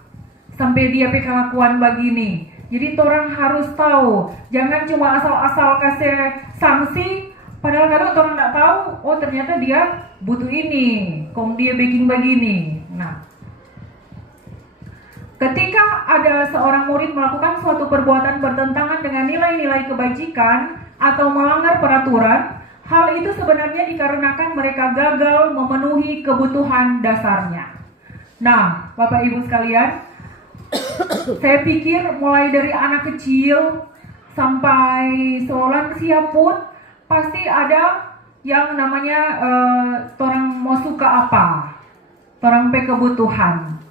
sampai dia kelakuan begini. Jadi orang harus tahu, jangan cuma asal-asal kasih sanksi. Padahal kadang orang nggak tahu, oh ternyata dia butuh ini, kok dia bikin begini. Nah, ketika ada seorang murid melakukan suatu perbuatan bertentangan dengan nilai-nilai kebajikan atau melanggar peraturan, hal itu sebenarnya dikarenakan mereka gagal memenuhi kebutuhan dasarnya. Nah, Bapak Ibu sekalian, saya pikir mulai dari anak kecil sampai selansia pun pasti ada yang namanya orang mau suka apa, orang kebutuhan.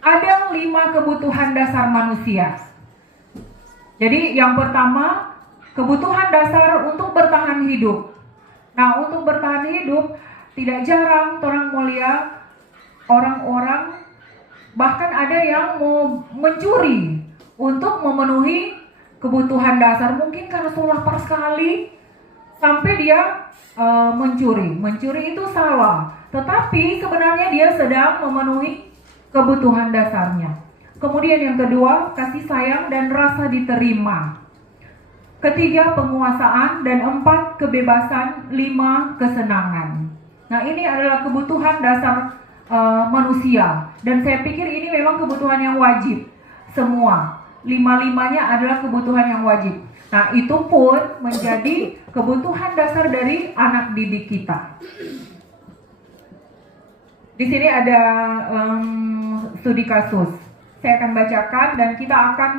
Ada 5 kebutuhan dasar manusia. Jadi yang pertama, kebutuhan dasar untuk bertahan hidup. Nah, untuk bertahan hidup tidak jarang orang mulia, orang-orang bahkan ada yang mau mencuri untuk memenuhi kebutuhan dasar. Mungkin karena sudah lapar sekali, sampai dia mencuri. Mencuri itu salah, tetapi sebenarnya dia sedang memenuhi kebutuhan dasarnya. Kemudian yang kedua, kasih sayang dan rasa diterima. Ketiga, penguasaan. Dan 4, kebebasan. 5, kesenangan. Nah, ini adalah kebutuhan dasar manusia. Dan saya pikir ini memang kebutuhan yang wajib. Semua 5-5-nya adalah kebutuhan yang wajib. Nah, itu pun menjadi kebutuhan dasar dari anak didik kita. Di sini ada studi kasus. Saya akan bacakan dan kita akan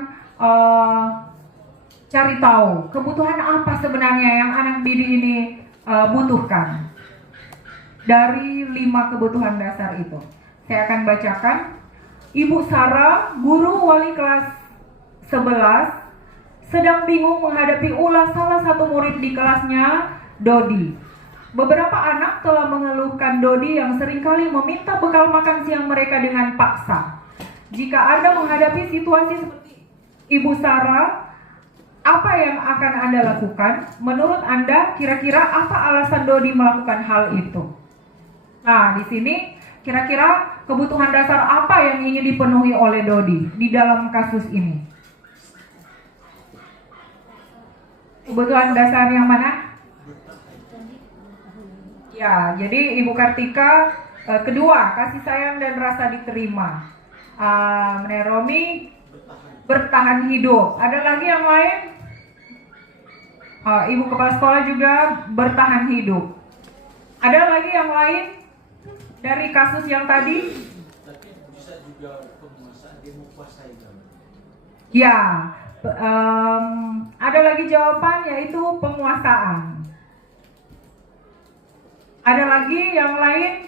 cari tahu kebutuhan apa sebenarnya yang anak didik ini butuhkan. Dari 5 kebutuhan dasar itu, saya akan bacakan. Ibu Sarah, guru wali kelas 11, sedang bingung menghadapi ulah salah satu murid di kelasnya, Dodi. Beberapa anak telah mengeluhkan Dodi yang seringkali meminta bekal makan siang mereka dengan paksa. Jika Anda menghadapi situasi seperti Ibu Sarah, apa yang akan Anda lakukan? Menurut Anda, kira-kira apa alasan Dodi melakukan hal itu? Nah, di sini kira-kira kebutuhan dasar apa yang ingin dipenuhi oleh Dodi di dalam kasus ini? Kebutuhan dasar yang mana? Ya, jadi Ibu Kartika, kedua, kasih sayang dan rasa diterima. Romi, bertahan hidup. Ada lagi yang lain? Ibu Kepala Sekolah juga bertahan hidup. Ada lagi yang lain dari kasus yang tadi? Tapi bisa juga penguasaan, dia mau kuasai kan? Ya, ada lagi jawaban yaitu penguasaan. Ada lagi yang lain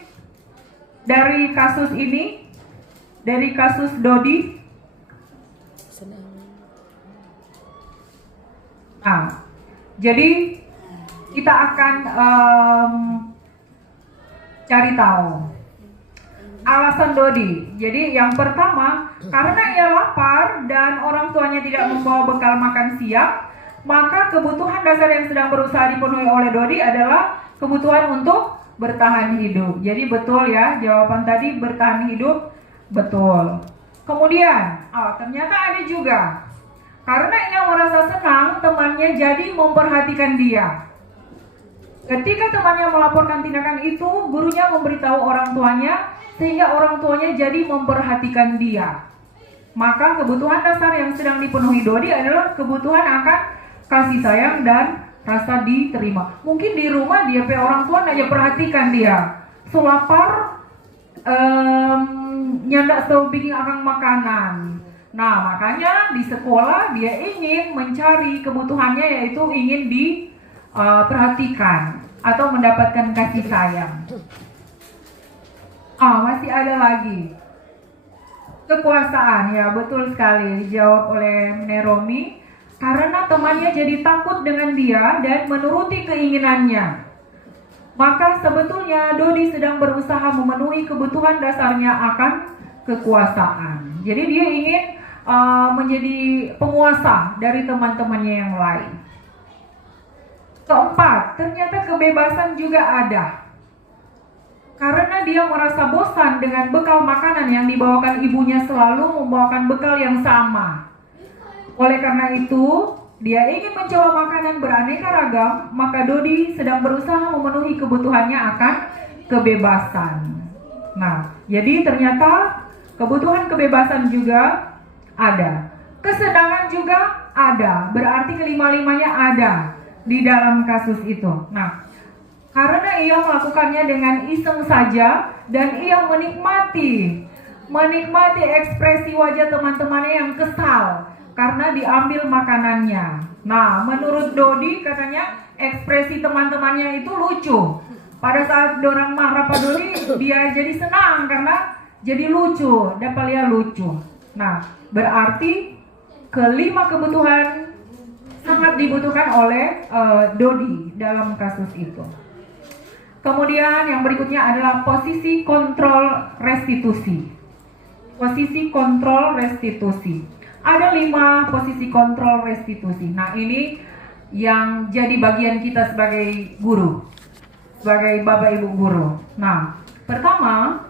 dari kasus ini, dari kasus Dodi? Nah, jadi kita akan cari tahu alasan Dodi. Jadi yang pertama, karena ia lapar dan orang tuanya tidak membawa bekal makan siang, maka kebutuhan dasar yang sedang berusaha dipenuhi oleh Dodi adalah kebutuhan untuk bertahan hidup. Jadi betul ya, jawaban tadi bertahan hidup, betul. Kemudian, ternyata ada juga, karena ia merasa senang temannya jadi memperhatikan dia. Ketika temannya melaporkan tindakan itu, gurunya memberitahu orang tuanya, sehingga orang tuanya jadi memperhatikan dia. Maka kebutuhan dasar yang sedang dipenuhi Dodi adalah kebutuhan akan kasih sayang dan rasa diterima. Mungkin di rumah dia orang tua aja perhatikan dia. Selapar nyandak selalu bikin akan makanan. Nah, makanya di sekolah dia ingin mencari kebutuhannya, yaitu ingin diperhatikan atau mendapatkan kasih sayang. Masih ada lagi. Kekuasaan, ya betul sekali dijawab oleh Romi. Karena temannya jadi takut dengan dia dan menuruti keinginannya. Maka sebetulnya Dodi sedang berusaha memenuhi kebutuhan dasarnya akan kekuasaan. Jadi dia ingin menjadi penguasa dari teman-temannya yang lain. Keempat, ternyata kebebasan juga ada. Karena dia merasa bosan dengan bekal makanan yang dibawakan ibunya, selalu membawakan bekal yang sama. Oleh karena itu, dia ingin mencoba makanan beraneka ragam, maka Dodi sedang berusaha memenuhi kebutuhannya akan kebebasan. Nah, jadi ternyata kebutuhan kebebasan juga ada. Kesenangan juga ada, berarti kelima-limanya ada di dalam kasus itu. Nah, karena ia melakukannya dengan iseng saja dan ia menikmati ekspresi wajah teman-temannya yang kesal karena diambil makanannya. Nah, menurut Dodi katanya ekspresi teman-temannya itu lucu. Pada saat dorang marah Pak Dodi, dia jadi senang karena jadi lucu, dapat lihat lucu. Nah, berarti kelima kebutuhan sangat dibutuhkan oleh Dodi dalam kasus itu. Kemudian yang berikutnya adalah posisi kontrol restitusi. Posisi kontrol restitusi. Ada 5 posisi kontrol restitusi. Nah, ini yang jadi bagian kita sebagai guru, sebagai bapak ibu guru. Nah, pertama,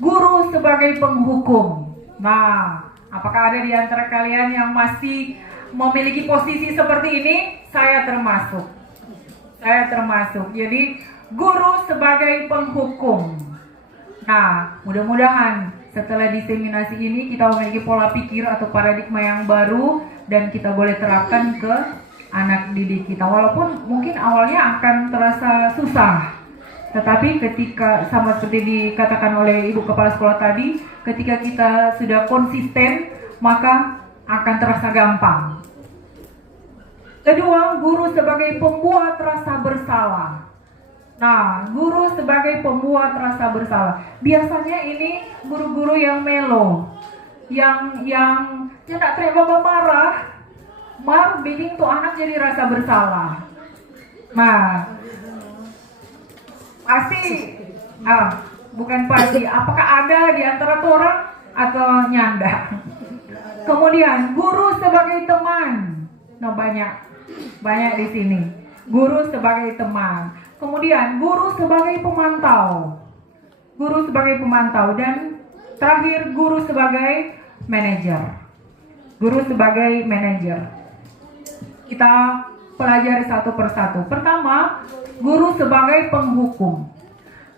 guru sebagai penghukum. Nah, apakah ada di antara kalian yang masih memiliki posisi seperti ini? Saya termasuk. Jadi, guru sebagai penghukum. Nah, mudah-mudahan setelah diseminasi ini kita memiliki pola pikir atau paradigma yang baru dan kita boleh terapkan ke anak didik kita. Walaupun mungkin awalnya akan terasa susah, tetapi ketika sama seperti dikatakan oleh Ibu Kepala Sekolah tadi, ketika kita sudah konsisten maka akan terasa gampang. Kedua, guru sebagai pembuat rasa bersalah. Nah, guru sebagai pembuat rasa bersalah. Biasanya ini guru-guru yang melo, yang tidak terlalu marah bikin tuh anak jadi rasa bersalah. Nah, bukan pasti. Apakah ada di antara tuh orang atau nyanda? Kemudian guru sebagai teman. Nah, banyak di sini. Guru sebagai teman. Kemudian guru sebagai pemantau. Dan terakhir guru sebagai manajer. Kita pelajari satu persatu. Pertama, guru sebagai penghukum.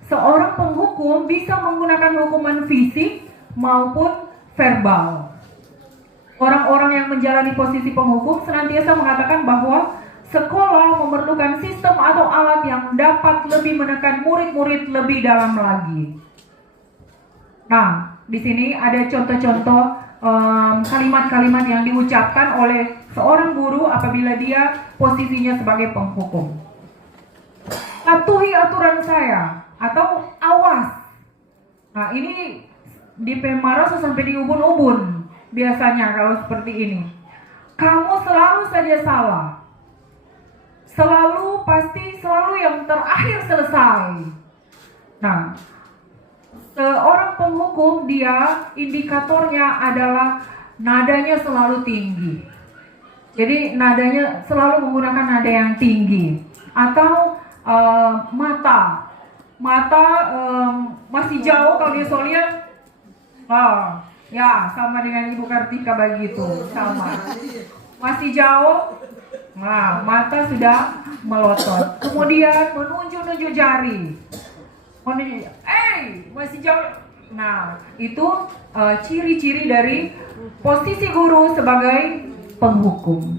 Seorang penghukum bisa menggunakan hukuman fisik maupun verbal. Orang-orang yang menjalani posisi penghukum senantiasa mengatakan bahwa sekolah memerlukan sistem atau alat yang dapat lebih menekan murid-murid lebih dalam lagi. Nah, di sini ada contoh-contoh kalimat-kalimat yang diucapkan oleh seorang guru apabila dia posisinya sebagai penghukum. Patuhi aturan saya atau awas. Nah, ini di Pemara sampai di ubun-ubun biasanya kalau seperti ini. Kamu selalu saja salah. Selalu yang terakhir selesai. Nah, seorang penghukum dia indikatornya adalah nadanya selalu tinggi. Jadi nadanya selalu menggunakan nada yang tinggi. Atau mata masih jauh kalau dia soalnya ya sama dengan Ibu Kartika begitu, sama. Masih jauh. Nah, mata sudah melotot. Kemudian menunjuk-nunjuk jari. Masih jauh. Nah, itu ciri-ciri dari posisi guru sebagai penghukum.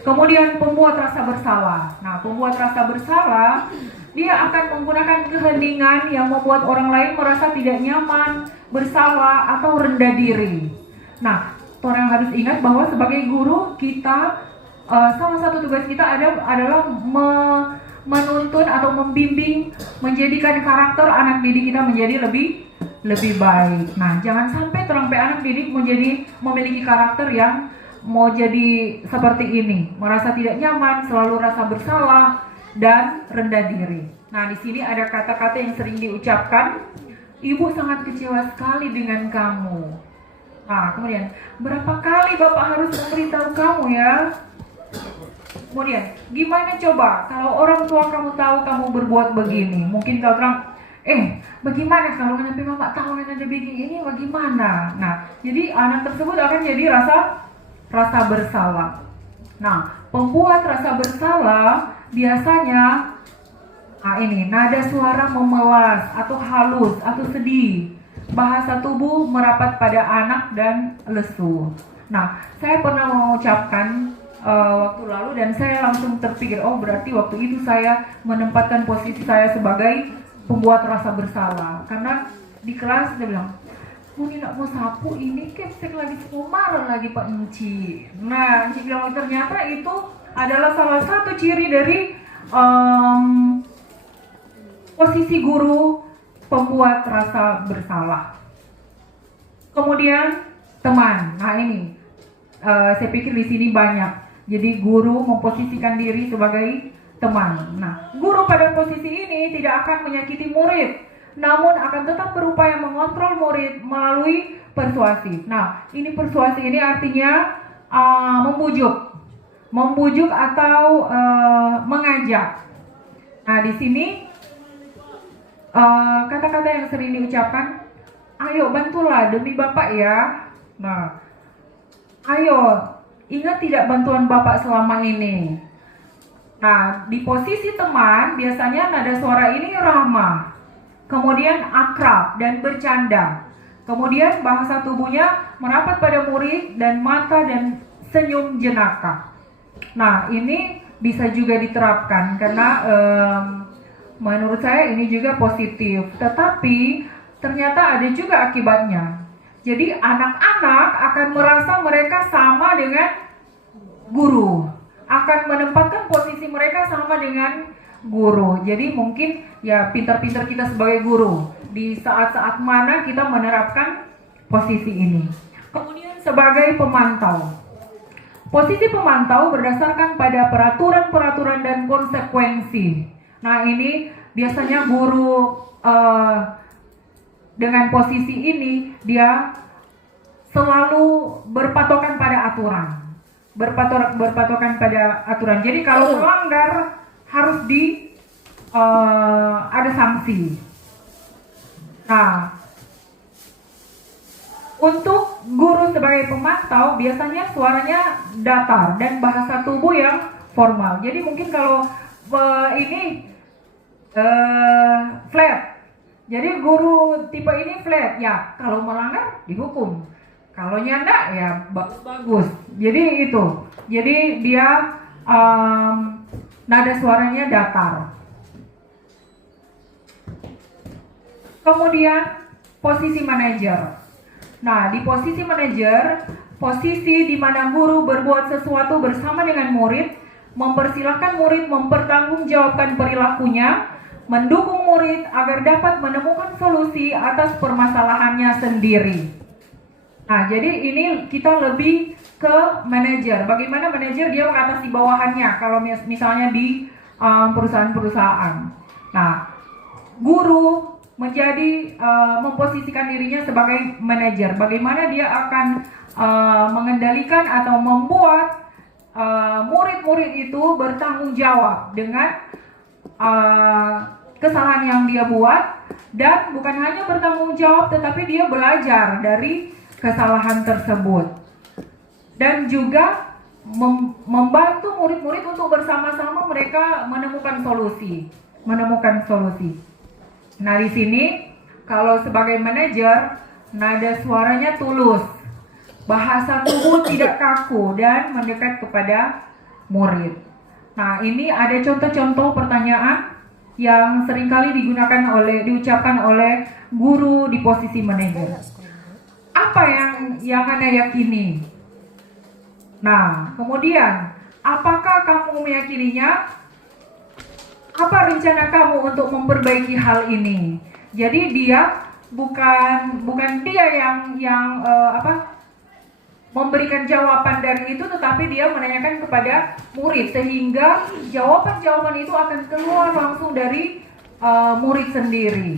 Kemudian pembuat rasa bersalah. Nah, pembuat rasa bersalah, dia akan menggunakan keheningan yang membuat orang lain merasa tidak nyaman, bersalah, atau rendah diri. Nah, orang harus ingat bahwa sebagai guru kita salah satu tugas kita adalah menuntun atau membimbing, menjadikan karakter anak didik kita menjadi lebih baik. Nah, jangan sampai anak didik memiliki karakter yang mau jadi seperti ini, merasa tidak nyaman, selalu rasa bersalah dan rendah diri. Nah, di sini ada kata-kata yang sering diucapkan, Ibu sangat kecewa sekali dengan kamu. Nah, kemudian berapa kali Bapak harus memberitahu kamu ya? Kemudian, gimana coba kalau orang tua kamu tahu kamu berbuat begini? Mungkin kau terang, bagaimana kalau nanti Mama tahu nanti begini, bagaimana? Nah, jadi anak tersebut akan jadi rasa bersalah. Nah, pembuat rasa bersalah biasanya, nada suara memelas atau halus atau sedih. Bahasa tubuh merapat pada anak dan lesu. Nah, saya pernah mengucapkan waktu lalu dan saya langsung terpikir, berarti waktu itu saya menempatkan posisi saya sebagai pembuat rasa bersalah. Karena di kelas dia bilang, Muni nak mau sapu ini kepsek lagi semua marah lagi Pak Enci. Nah, Enci bilang ternyata itu adalah salah satu ciri dari posisi guru pembuat rasa bersalah. Kemudian teman. Nah, ini saya pikir di sini banyak. Jadi guru memposisikan diri sebagai teman. Nah, guru pada posisi ini tidak akan menyakiti murid, namun akan tetap berupaya mengontrol murid melalui persuasi. Nah, ini persuasi ini artinya membujuk. membujuk atau mengajak. Nah, di sini kata-kata yang sering diucapkan, ayo bantulah demi Bapak ya. Nah, ayo ingat tidak bantuan Bapak selama ini. Nah, di posisi teman biasanya nada suara ini ramah, kemudian akrab dan bercanda. Kemudian bahasa tubuhnya merapat pada murid dan mata dan senyum jenaka. Nah, ini bisa juga diterapkan karena menurut saya ini juga positif. Tetapi ternyata ada juga akibatnya. Jadi anak-anak akan merasa mereka sama dengan guru, akan menempatkan posisi mereka sama dengan guru. Jadi mungkin ya pintar-pintar kita sebagai guru di saat-saat mana kita menerapkan posisi ini. Kemudian sebagai pemantau. Posisi pemantau berdasarkan pada peraturan-peraturan dan konsekuensi. Nah, ini biasanya guru dengan posisi ini dia selalu berpatokan pada aturan. Berpatokan pada aturan. Jadi kalau melanggar harus ada sanksi. Nah, untuk guru sebagai pemantau biasanya suaranya datar dan bahasa tubuh yang formal. Jadi mungkin kalau ini flat. Jadi guru tipe ini flat ya, kalau melanggar dihukum. Kalau nyanda ya bagus. Jadi itu. Jadi dia nada suaranya datar. Kemudian posisi manajer. Nah, di posisi manajer, posisi di mana guru berbuat sesuatu bersama dengan murid, mempersilahkan murid mempertanggungjawabkan perilakunya, mendukung murid agar dapat menemukan solusi atas permasalahannya sendiri. Nah, jadi ini kita lebih ke manajer. Bagaimana manajer dia mengatasi bawahannya kalau misalnya di perusahaan-perusahaan. Nah, guru menjadi memposisikan dirinya sebagai manajer. Bagaimana dia akan mengendalikan atau membuat murid-murid itu bertanggung jawab dengan kesalahan yang dia buat, dan bukan hanya bertanggung jawab tetapi dia belajar dari kesalahan tersebut, dan juga membantu murid-murid untuk bersama-sama mereka menemukan solusi. Nah, di sini kalau sebagai manajer, nada suaranya tulus, bahasa tubuh tidak kaku dan mendekat kepada murid. Nah, ini ada contoh-contoh pertanyaan yang seringkali diucapkan oleh guru di posisi manajer. Apa yang Anda yakini? Nah, kemudian apakah kamu meyakininya? Apa rencana kamu untuk memperbaiki hal ini? Jadi dia bukan dia yang memberikan jawaban dari itu, tetapi dia menanyakan kepada murid sehingga jawaban-jawaban itu akan keluar langsung dari murid sendiri.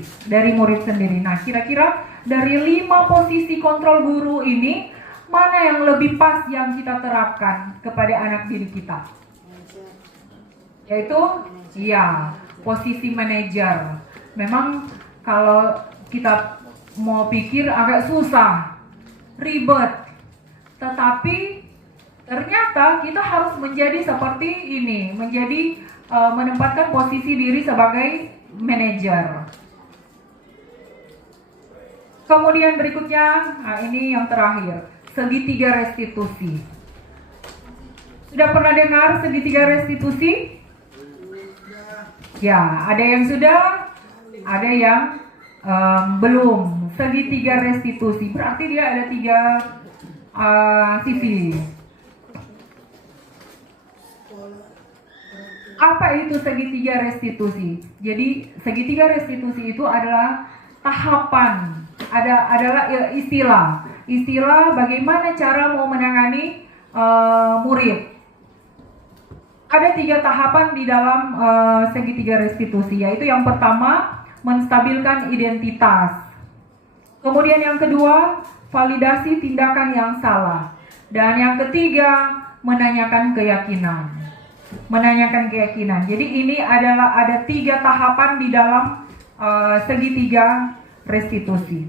Nah, kira-kira dari 5 posisi kontrol guru ini, mana yang lebih pas yang kita terapkan kepada anak didik kita? Yaitu posisi manajer. Memang kalau kita mau pikir agak susah, ribet, tetapi ternyata kita harus menjadi seperti ini, menempatkan posisi diri sebagai manajer. Kemudian berikutnya, ini yang terakhir, segitiga restitusi. Sudah pernah dengar segitiga restitusi? Ya, ada yang sudah, ada yang belum. Segitiga restitusi berarti dia ada 3 sisi. Apa itu segitiga restitusi? Jadi segitiga restitusi itu adalah tahapan, adalah istilah bagaimana cara mau menangani murid. Ada 3 tahapan di dalam segitiga restitusi, yaitu yang pertama menstabilkan identitas, kemudian yang kedua validasi tindakan yang salah, dan yang ketiga menanyakan keyakinan. Menanyakan keyakinan. Jadi ini adalah ada 3 tahapan di dalam segitiga restitusi.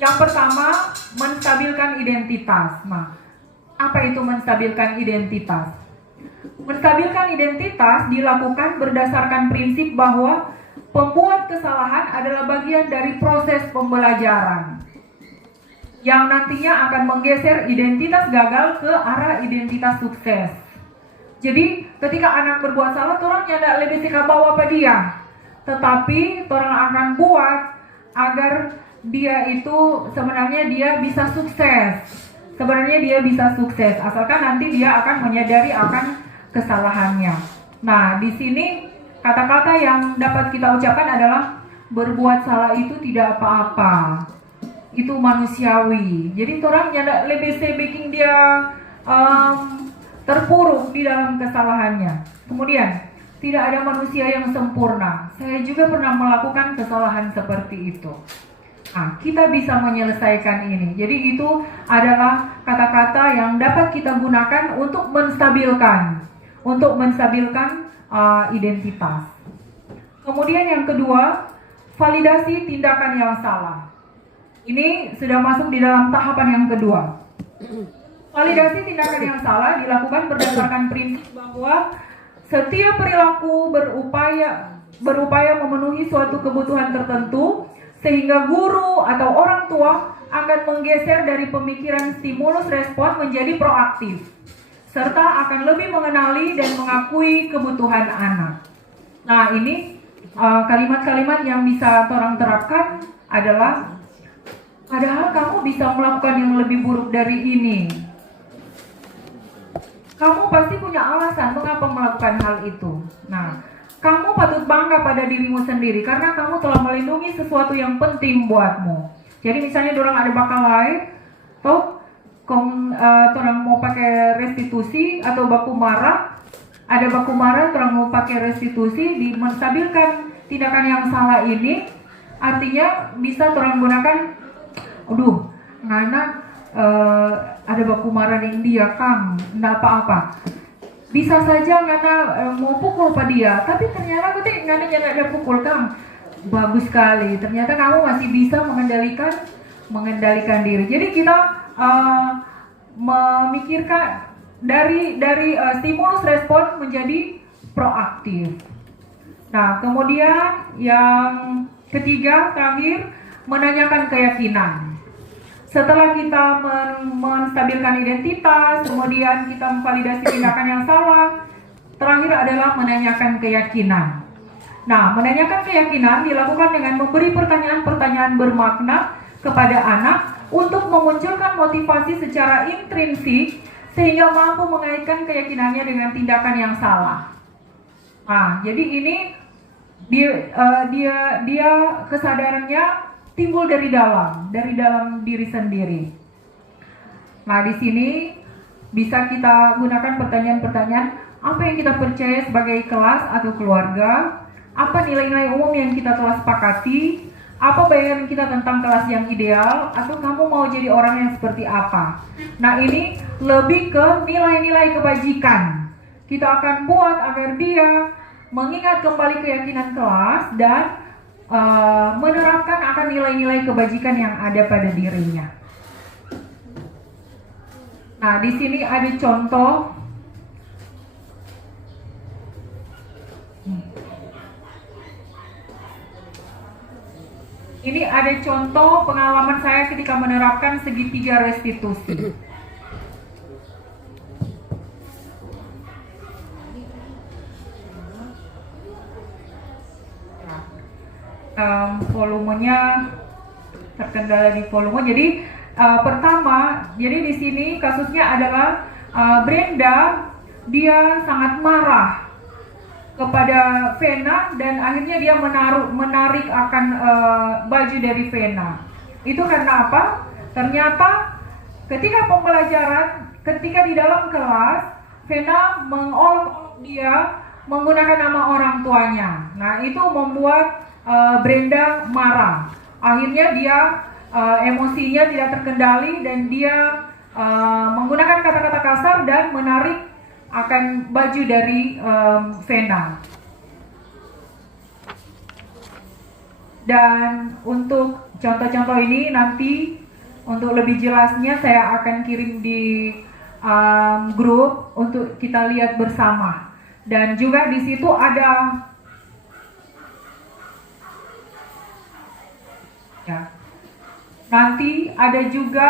Yang pertama, menstabilkan identitas. Nah, apa itu menstabilkan identitas? Menstabilkan identitas dilakukan berdasarkan prinsip bahwa pembuat kesalahan adalah bagian dari proses pembelajaran yang nantinya akan menggeser identitas gagal ke arah identitas sukses. Jadi ketika anak berbuat salah, orang nyanda lebih sika bawa apa dia, tetapi orang akan buat agar dia itu sebenarnya dia bisa sukses. Sebenarnya dia bisa sukses asalkan nanti dia akan menyadari akan kesalahannya. Nah, di sini kata-kata yang dapat kita ucapkan adalah berbuat salah itu tidak apa-apa. Itu manusiawi. Jadi orang nyanda lebih bikin dia terpuruk di dalam kesalahannya. Kemudian, tidak ada manusia yang sempurna. Saya juga pernah melakukan kesalahan seperti itu. Nah, kita bisa menyelesaikan ini. Jadi itu adalah kata-kata yang dapat kita gunakan untuk menstabilkan identitas. Kemudian yang kedua, validasi tindakan yang salah. Ini sudah masuk di dalam tahapan yang kedua. Validasi tindakan yang salah dilakukan berdasarkan prinsip bahwa setiap perilaku berupaya memenuhi suatu kebutuhan tertentu sehingga guru atau orang tua akan menggeser dari pemikiran stimulus respon menjadi proaktif, serta akan lebih mengenali dan mengakui kebutuhan anak. Nah, ini kalimat-kalimat yang bisa orang terapkan adalah, padahal kamu bisa melakukan yang lebih buruk dari ini. Kamu pasti punya alasan mengapa melakukan hal itu. Nah, kamu patut bangga pada dirimu sendiri karena kamu telah melindungi sesuatu yang penting buatmu. Jadi misalnya orang ada bakal lain, orang mau pakai restitusi atau baku marah, ada baku marah, orang mau pakai restitusi, di menstabilkan tindakan yang salah ini, artinya bisa orang gunakan, ngana ada baku marah yang dia Kang, enggak apa-apa. Bisa saja ngana mau pukul pada dia, tapi ternyata ngana ada pukul Kang. Bagus sekali, ternyata kamu masih bisa mengendalikan diri. Jadi kita memikirkan dari stimulus respon menjadi proaktif. Nah, kemudian yang ketiga terakhir, menanyakan keyakinan. Setelah kita menstabilkan identitas, kemudian kita memvalidasi tindakan yang salah, terakhir adalah menanyakan keyakinan. Nah, menanyakan keyakinan dilakukan dengan memberi pertanyaan-pertanyaan bermakna kepada anak untuk memunculkan motivasi secara intrinsik sehingga mampu mengaitkan keyakinannya dengan tindakan yang salah. Nah, jadi ini dia kesadarannya timbul dari dalam diri sendiri. Nah, di sini bisa kita gunakan pertanyaan-pertanyaan, apa yang kita percaya sebagai kelas atau keluarga, apa nilai-nilai umum yang kita telah sepakati, apa bayangan kita tentang kelas yang ideal, atau kamu mau jadi orang yang seperti apa. Nah, ini lebih ke nilai-nilai kebajikan. Kita akan buat agar dia mengingat kembali keyakinan kelas dan menerapkan akan nilai-nilai kebajikan yang ada pada dirinya. Nah, di sini ada contoh. Ini ada contoh pengalaman saya ketika menerapkan segitiga restitusi. Volumenya terkendala di volume. Jadi pertama, jadi di sini kasusnya adalah Brenda, dia sangat marah kepada Vena dan akhirnya dia menarik akan baju dari Vena. Itu karena apa? Ternyata ketika pembelajaran, ketika di dalam kelas, Vena mengolok dia menggunakan nama orang tuanya. Nah, itu membuat Brenda marah. Akhirnya dia emosinya tidak terkendali dan dia menggunakan kata-kata kasar dan menarik akan baju dari Vena. Dan untuk contoh-contoh ini nanti untuk lebih jelasnya saya akan kirim di grup untuk kita lihat bersama. Dan juga di situ ada ya. Nanti ada juga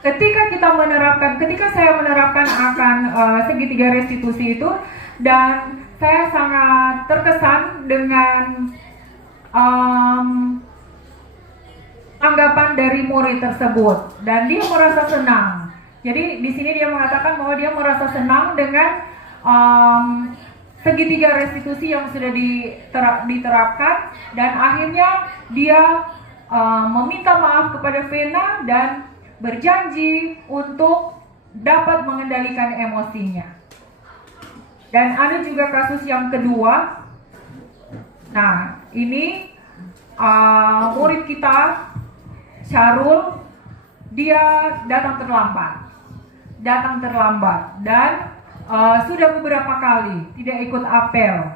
ketika saya menerapkan akan segitiga restitusi itu, dan saya sangat terkesan dengan tanggapan dari murid tersebut, dan dia merasa senang. Jadi di sini dia mengatakan bahwa dia merasa senang dengan segitiga restitusi yang sudah diterapkan, dan akhirnya dia meminta maaf kepada Vena dan berjanji untuk dapat mengendalikan emosinya. Dan ada juga kasus yang kedua. Nah, ini murid kita Syarul, dia datang terlambat dan sudah beberapa kali tidak ikut apel.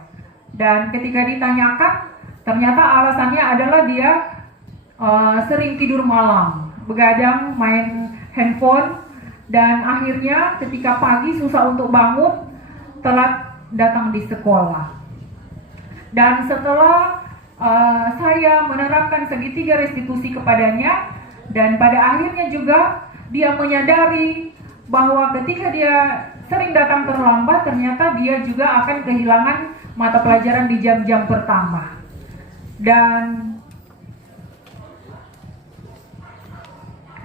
Dan ketika ditanyakan, ternyata alasannya adalah dia sering tidur malam, begadang main handphone, dan akhirnya ketika pagi susah untuk bangun, telat datang di sekolah. Dan setelah saya menerapkan segitiga restitusi kepadanya, dan pada akhirnya juga dia menyadari bahwa ketika dia sering datang terlambat, ternyata dia juga akan kehilangan mata pelajaran di jam-jam pertama. Dan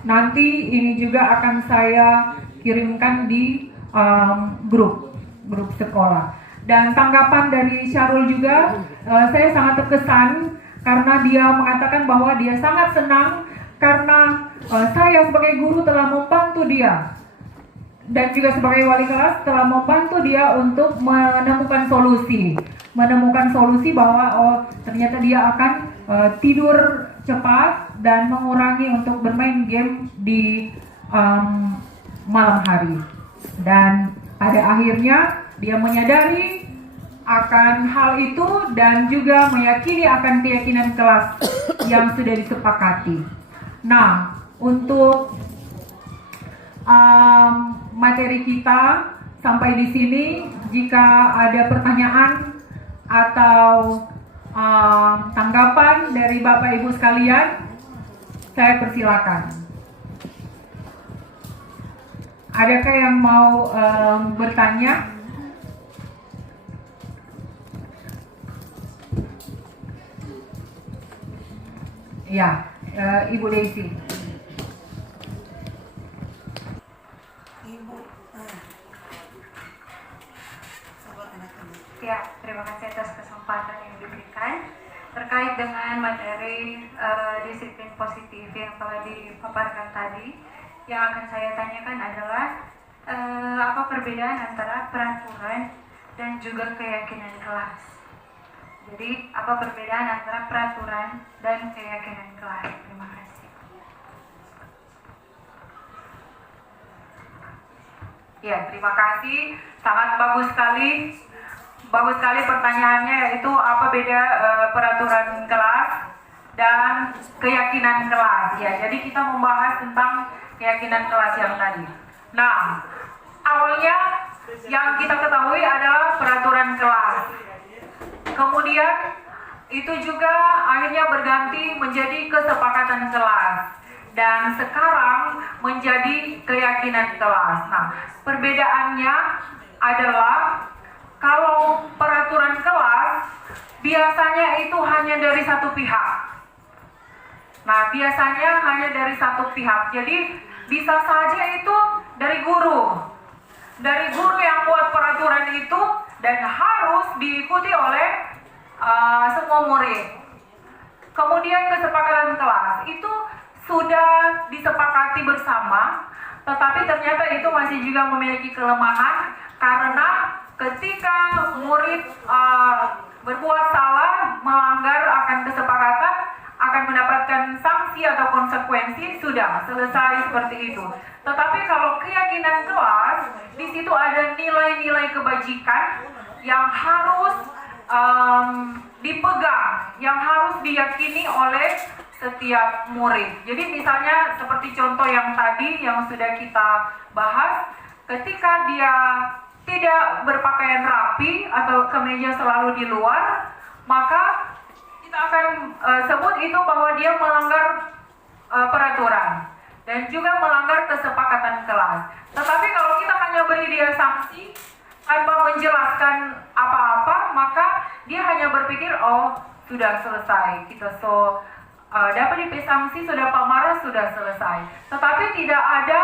nanti ini juga akan saya kirimkan di grup sekolah. Dan tanggapan dari Syarul juga, saya sangat terkesan karena dia mengatakan bahwa dia sangat senang karena saya sebagai guru telah membantu dia, dan juga sebagai wali kelas telah membantu dia untuk menemukan solusi bahwa ternyata dia akan tidur cepat dan mengurangi untuk bermain game di malam hari. Dan pada akhirnya dia menyadari akan hal itu dan juga meyakini akan keyakinan kelas yang sudah disepakati. Nah, untuk materi kita sampai di sini. Jika ada pertanyaan atau tanggapan dari Bapak Ibu sekalian, saya persilakan. Adakah yang mau bertanya? Ya, Ibu Desi. Ya, terima kasih atas kesempatan yang diberikan terkait dengan materi disiplin positif yang telah dipaparkan tadi. Yang akan saya tanyakan adalah apa perbedaan antara peraturan dan juga keyakinan kelas. Jadi, apa perbedaan antara peraturan dan keyakinan kelas? Terima kasih. Ya, terima kasih. Sangat bagus sekali. Bagus sekali pertanyaannya, yaitu apa beda peraturan kelas dan keyakinan kelas. Ya, jadi kita membahas tentang keyakinan kelas yang tadi. Nah, awalnya yang kita ketahui adalah peraturan kelas. Kemudian itu juga akhirnya berganti menjadi kesepakatan kelas. Dan sekarang menjadi keyakinan kelas. Nah, perbedaannya adalah kalau peraturan kelas biasanya itu hanya dari satu pihak. Nah, biasanya hanya dari satu pihak. Jadi bisa saja itu dari guru. Dari guru yang buat peraturan itu dan harus diikuti oleh semua murid. Kemudian kesepakatan kelas itu sudah disepakati bersama, tetapi ternyata itu masih juga memiliki kelemahan karena ketika murid berbuat salah, melanggar akan kesepakatan, akan mendapat mendapatkan sanksi atau konsekuensi, sudah selesai seperti itu. Tetapi kalau keyakinan kelas, di situ ada nilai-nilai kebajikan yang harus dipegang, yang harus diyakini oleh setiap murid. Jadi misalnya seperti contoh yang tadi yang sudah kita bahas, ketika dia tidak berpakaian rapi atau kemeja selalu di luar, maka kita akan sebut itu bahwa dia melanggar peraturan dan juga melanggar kesepakatan kelas. Tetapi kalau kita hanya beri dia sanksi tanpa menjelaskan apa-apa, maka dia hanya berpikir, oh sudah selesai, kita dapat IP sanksi, sudah pamarah, sudah selesai. Tetapi tidak ada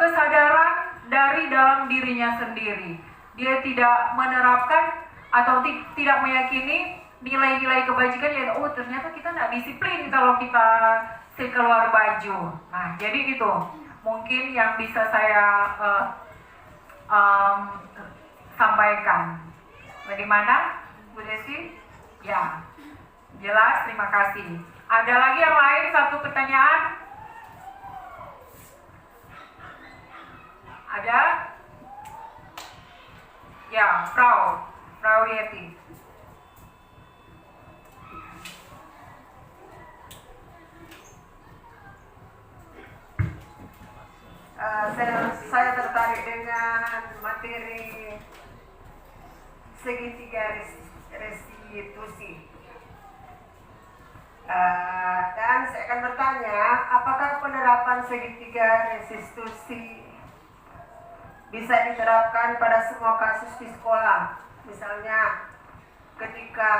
kesadaran dari dalam dirinya sendiri. Dia tidak menerapkan atau tidak meyakini nilai-nilai kebajikan yang ternyata kita tidak disiplin kalau kita keluar baju. Nah, jadi itu mungkin yang bisa saya sampaikan. Bagaimana, Bu Desi? Ya, jelas. Terima kasih. Ada lagi yang lain? Satu pertanyaan? Ada? Ya, Frau Yeti. Saya tertarik dengan materi segitiga restitusi. Dan saya akan bertanya, apakah penerapan segitiga restitusi bisa diterapkan pada semua kasus di sekolah? Misalnya ketika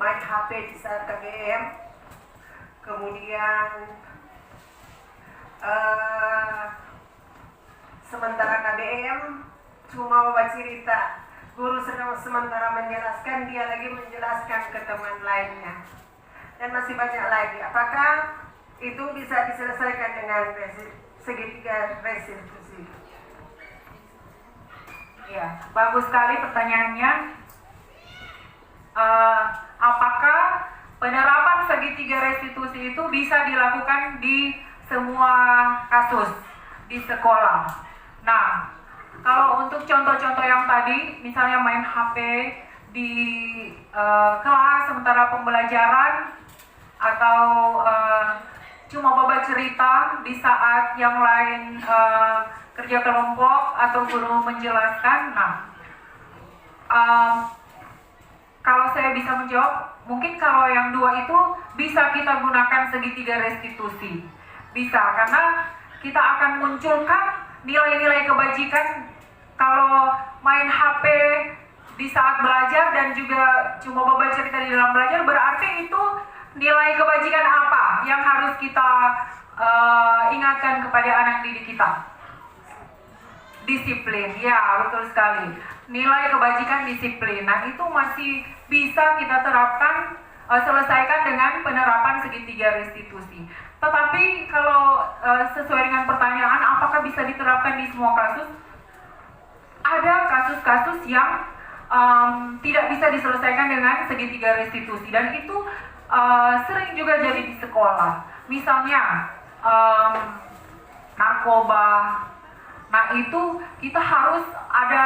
main HP di saat KBM, kemudian sementara KBM cuma membaca cerita, guru sedang sementara menjelaskan, dia lagi menjelaskan ke teman lainnya, dan masih banyak lagi. Apakah itu bisa diselesaikan dengan segitiga restitusi? Ya, bagus sekali pertanyaannya. Apakah penerapan segitiga restitusi itu bisa dilakukan di semua kasus di sekolah? Nah, kalau untuk contoh-contoh yang tadi, misalnya main HP di kelas sementara pembelajaran, atau cuma bawa cerita di saat yang lain kerja kelompok atau guru menjelaskan. Nah, kalau saya bisa menjawab, mungkin kalau yang dua itu bisa kita gunakan segitiga restitusi. Bisa, karena kita akan munculkan nilai-nilai kebajikan. Kalau main HP di saat belajar dan juga cuma bawa cerita di dalam belajar, berarti itu nilai kebajikan apa yang harus kita ingatkan kepada anak didik kita? Disiplin, ya betul sekali. Nilai kebajikan disiplin. Nah, itu masih bisa kita terapkan, selesaikan dengan penerapan segitiga restitusi. Tetapi kalau sesuai dengan pertanyaan, apakah bisa diterapkan di semua kasus? Ada kasus-kasus yang tidak bisa diselesaikan dengan segitiga restitusi, dan itu sering juga jadi di sekolah. Misalnya narkoba. Nah, itu kita harus ada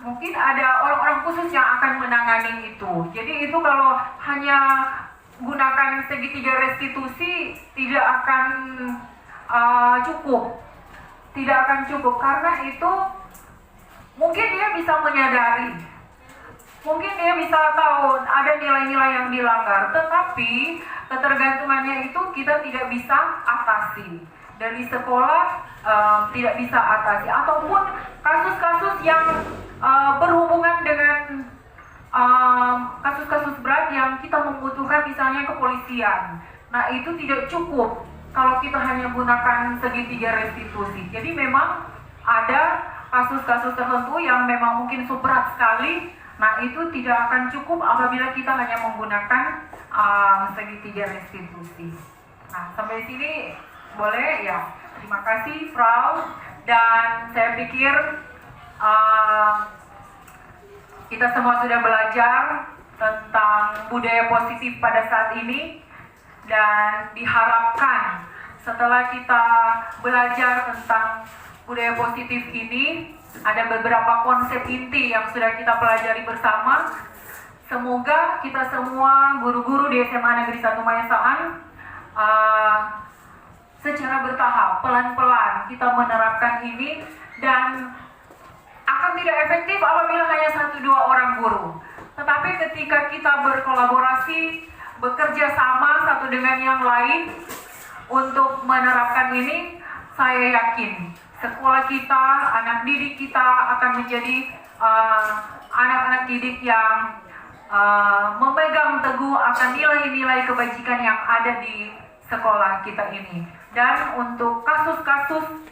mungkin ada orang-orang khusus yang akan menangani itu. Jadi itu kalau hanya gunakan segitiga restitusi tidak akan cukup. Tidak akan cukup, karena itu mungkin dia bisa menyadari, mungkin dia bisa tahu ada nilai-nilai yang dilanggar, tetapi ketergantungannya itu kita tidak bisa atasi. Dari sekolah tidak bisa atasi, ataupun kasus-kasus yang berhubungan dengan kasus-kasus berat yang kita membutuhkan, misalnya kepolisian. Nah, itu tidak cukup kalau kita hanya gunakan segitiga restitusi. Jadi memang ada kasus-kasus tertentu yang memang mungkin berat sekali. Nah, itu tidak akan cukup apabila kita hanya menggunakan segitiga restitusi. Nah, sampai sini boleh ya. Terima kasih, Frau. Dan saya pikir kita semua sudah belajar tentang tentang budaya positif pada saat ini, dan diharapkan setelah kita belajar tentang budaya positif ini, ada beberapa konsep inti yang sudah kita pelajari bersama. Semoga kita semua guru-guru di SMA Negeri 1 Mayasaan secara bertahap, pelan-pelan kita menerapkan ini, dan akan tidak efektif apabila hanya 1-2 orang guru. Tetapi ketika kita berkolaborasi, bekerja sama satu dengan yang lain untuk menerapkan ini, saya yakin sekolah kita, anak didik kita akan menjadi anak-anak didik yang memegang teguh akan nilai-nilai kebajikan yang ada di sekolah kita ini. Dan untuk kasus-kasus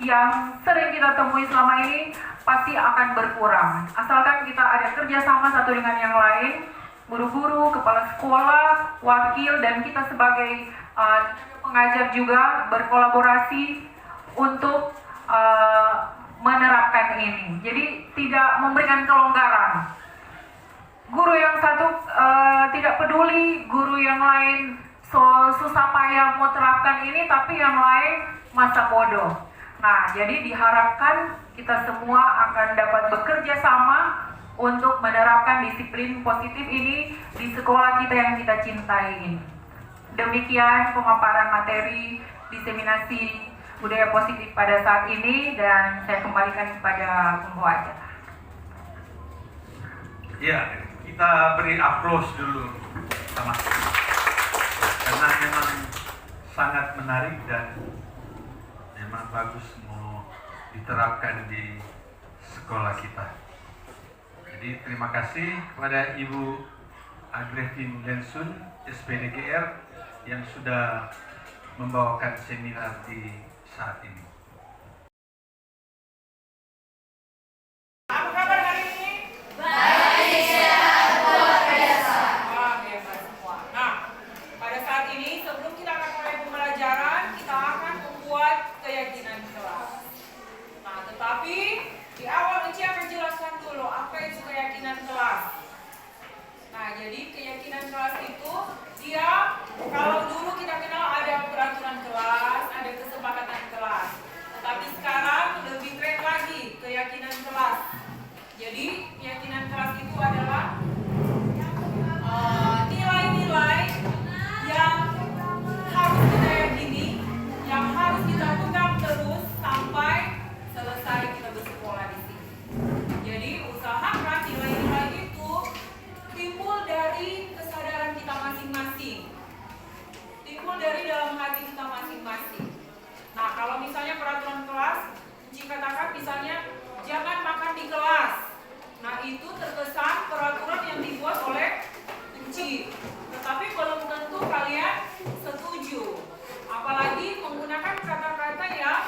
yang sering kita temui selama ini pasti akan berkurang, asalkan kita ada kerjasama satu dengan yang lain, guru-guru, kepala sekolah, wakil, dan kita sebagai pengajar juga berkolaborasi untuk menerapkan ini. Jadi tidak memberikan kelonggaran. Guru yang satu tidak peduli, guru yang lain susah payah mau terapkan ini, tapi yang lain masa bodoh. Nah, jadi diharapkan kita semua akan dapat bekerja sama untuk menerapkan disiplin positif ini di sekolah kita yang kita cintai ini. Demikian pemaparan materi diseminasi budaya positif pada saat ini, dan saya kembalikan kepada pembawa acara. Ya, kita beri aplaus dulu sama, karena memang sangat menarik dan memang bagus mau diterapkan di sekolah kita. Jadi terima kasih kepada Ibu Agrefin Lensun SPDGR yang sudah membawakan seminar di saat ini. Apa kabar hari ini? Baik, sehat, luar biasa. Wah, hebat semua. Nah, pada saat ini sebelum kita akan mulai pembelajaran, kita akan membuat keyakinan kelas. Nah, tetapi di awal Eci akan jelaskan dulu apa itu keyakinan kelas. Nah, jadi keyakinan kelas itu dia, kalau dulu kita kenal ada peraturan kelas, ada kesepakatan kelas. Tetapi sekarang lebih keren lagi keyakinan kelas. Jadi keyakinan kelas itu adalah nilai-nilai yang harus kita yakini, yang harus kita pegang terus sampai selesai kita bersekolah di sini. Jadi usahakan nilai-nilai itu timbul dari kesadaran kita masing-masing, timbul dari dalam hati kita masing-masing. Nah, kalau misalnya peraturan kelas, Enci katakan misalnya jangan makan di kelas. Nah, itu terkesan peraturan yang dibuat oleh Enci, tetapi belum tentu kalian setuju, apalagi menggunakan kata-kata yang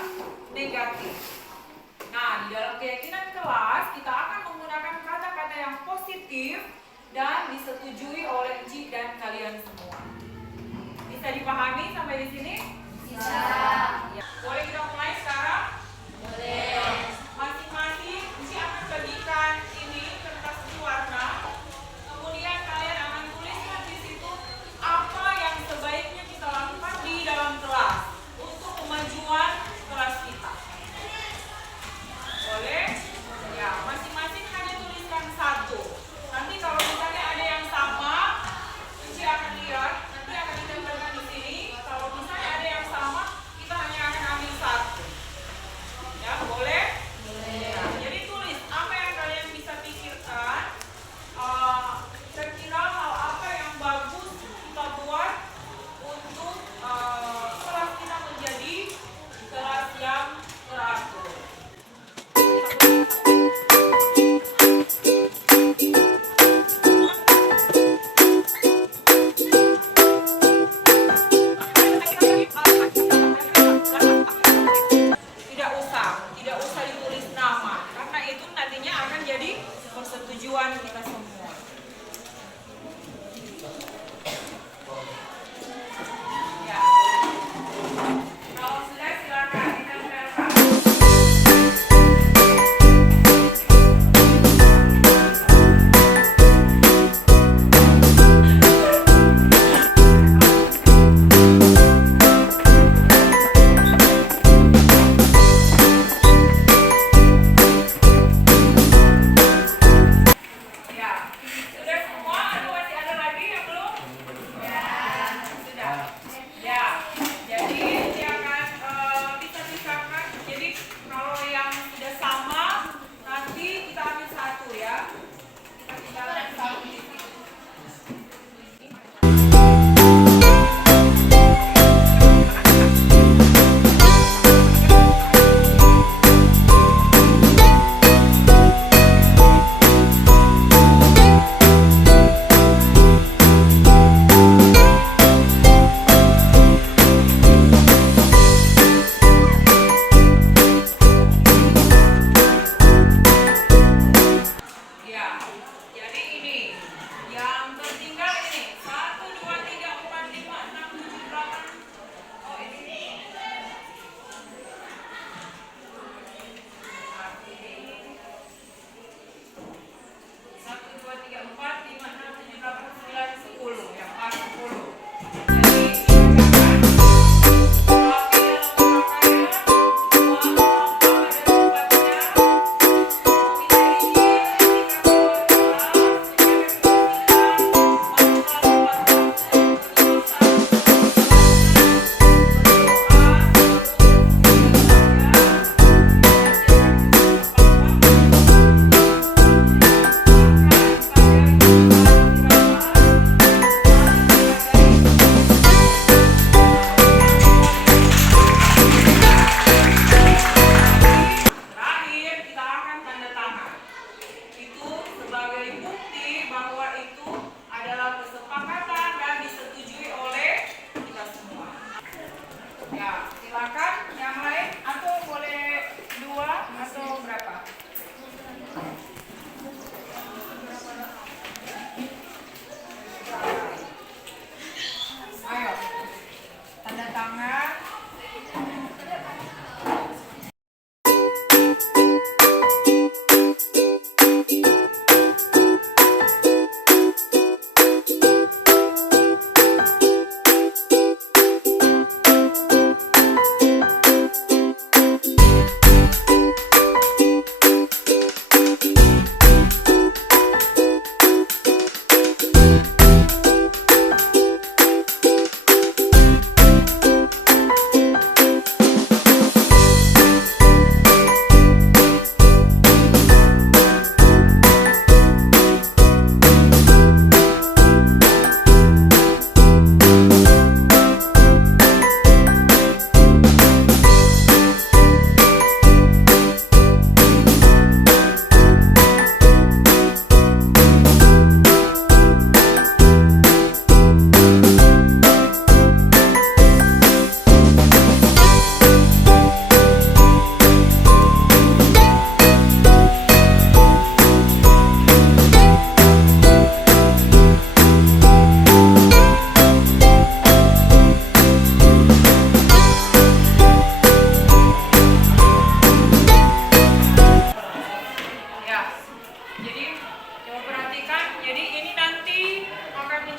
negatif. Nah, di dalam keyakinan kelas kita akan menggunakan kata-kata yang positif dan disetujui oleh Enci dan kalian semua. Bisa dipahami sampai di sini? Bisa. Ya. Boleh kita mulai sekarang? Boleh. Masing-masing Enci akan bagikan ini kertas berwarna. Kemudian kalian akan tuliskan di situ apa yang sebaiknya kita lakukan di dalam kelas untuk kemajuan kelas kita. Boleh? Ya, masing-masing hanya tuliskan satu. Nanti kalau misalnya ada yang sama, Enci akan lihat, nanti akan ditempelkan di sini. Kalau misalnya ada yang sama, kita hanya akan ambil satu.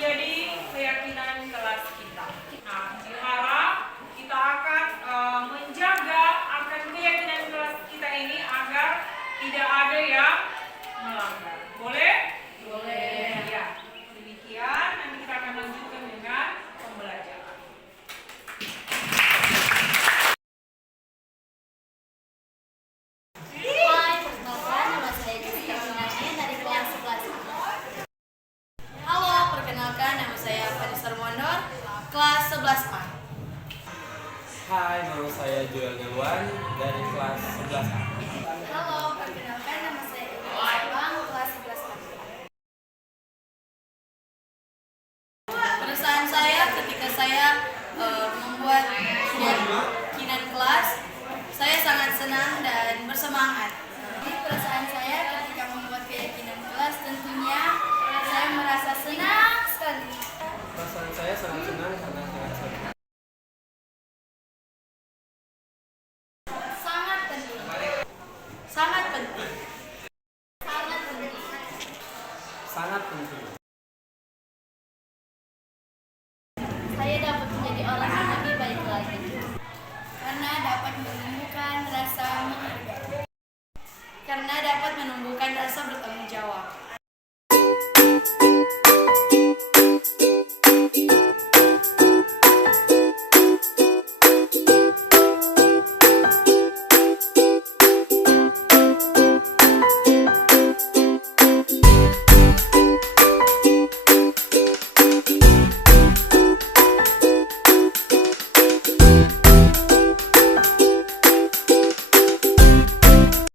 menjadi keyakinan kelas kita. Nah, diharap kita akan menjaga akan keyakinan kelas kita ini agar tidak ada yang melanggar. Boleh? Boleh. Ya. Demikian, nanti kita akan lanjutkan dengan pembelajaran. Hai, perkenalkan nama saya Jessica Pinasya dari kelas 11. Halo, perkenalkan nama saya Vanessa Mondor, kelas 11A. Hai, nama saya Joel Dewan dari kelas 11A. Halo, perkenalkan nama saya Eva Bang, kelas 11A. Perasaan saya ketika saya membuat keyakinan kelas, saya sangat senang dan bersemangat. Perasaan saya ketika membuat keyakinan kelas tentunya saya merasa senang sekali. Perasaan saya sangat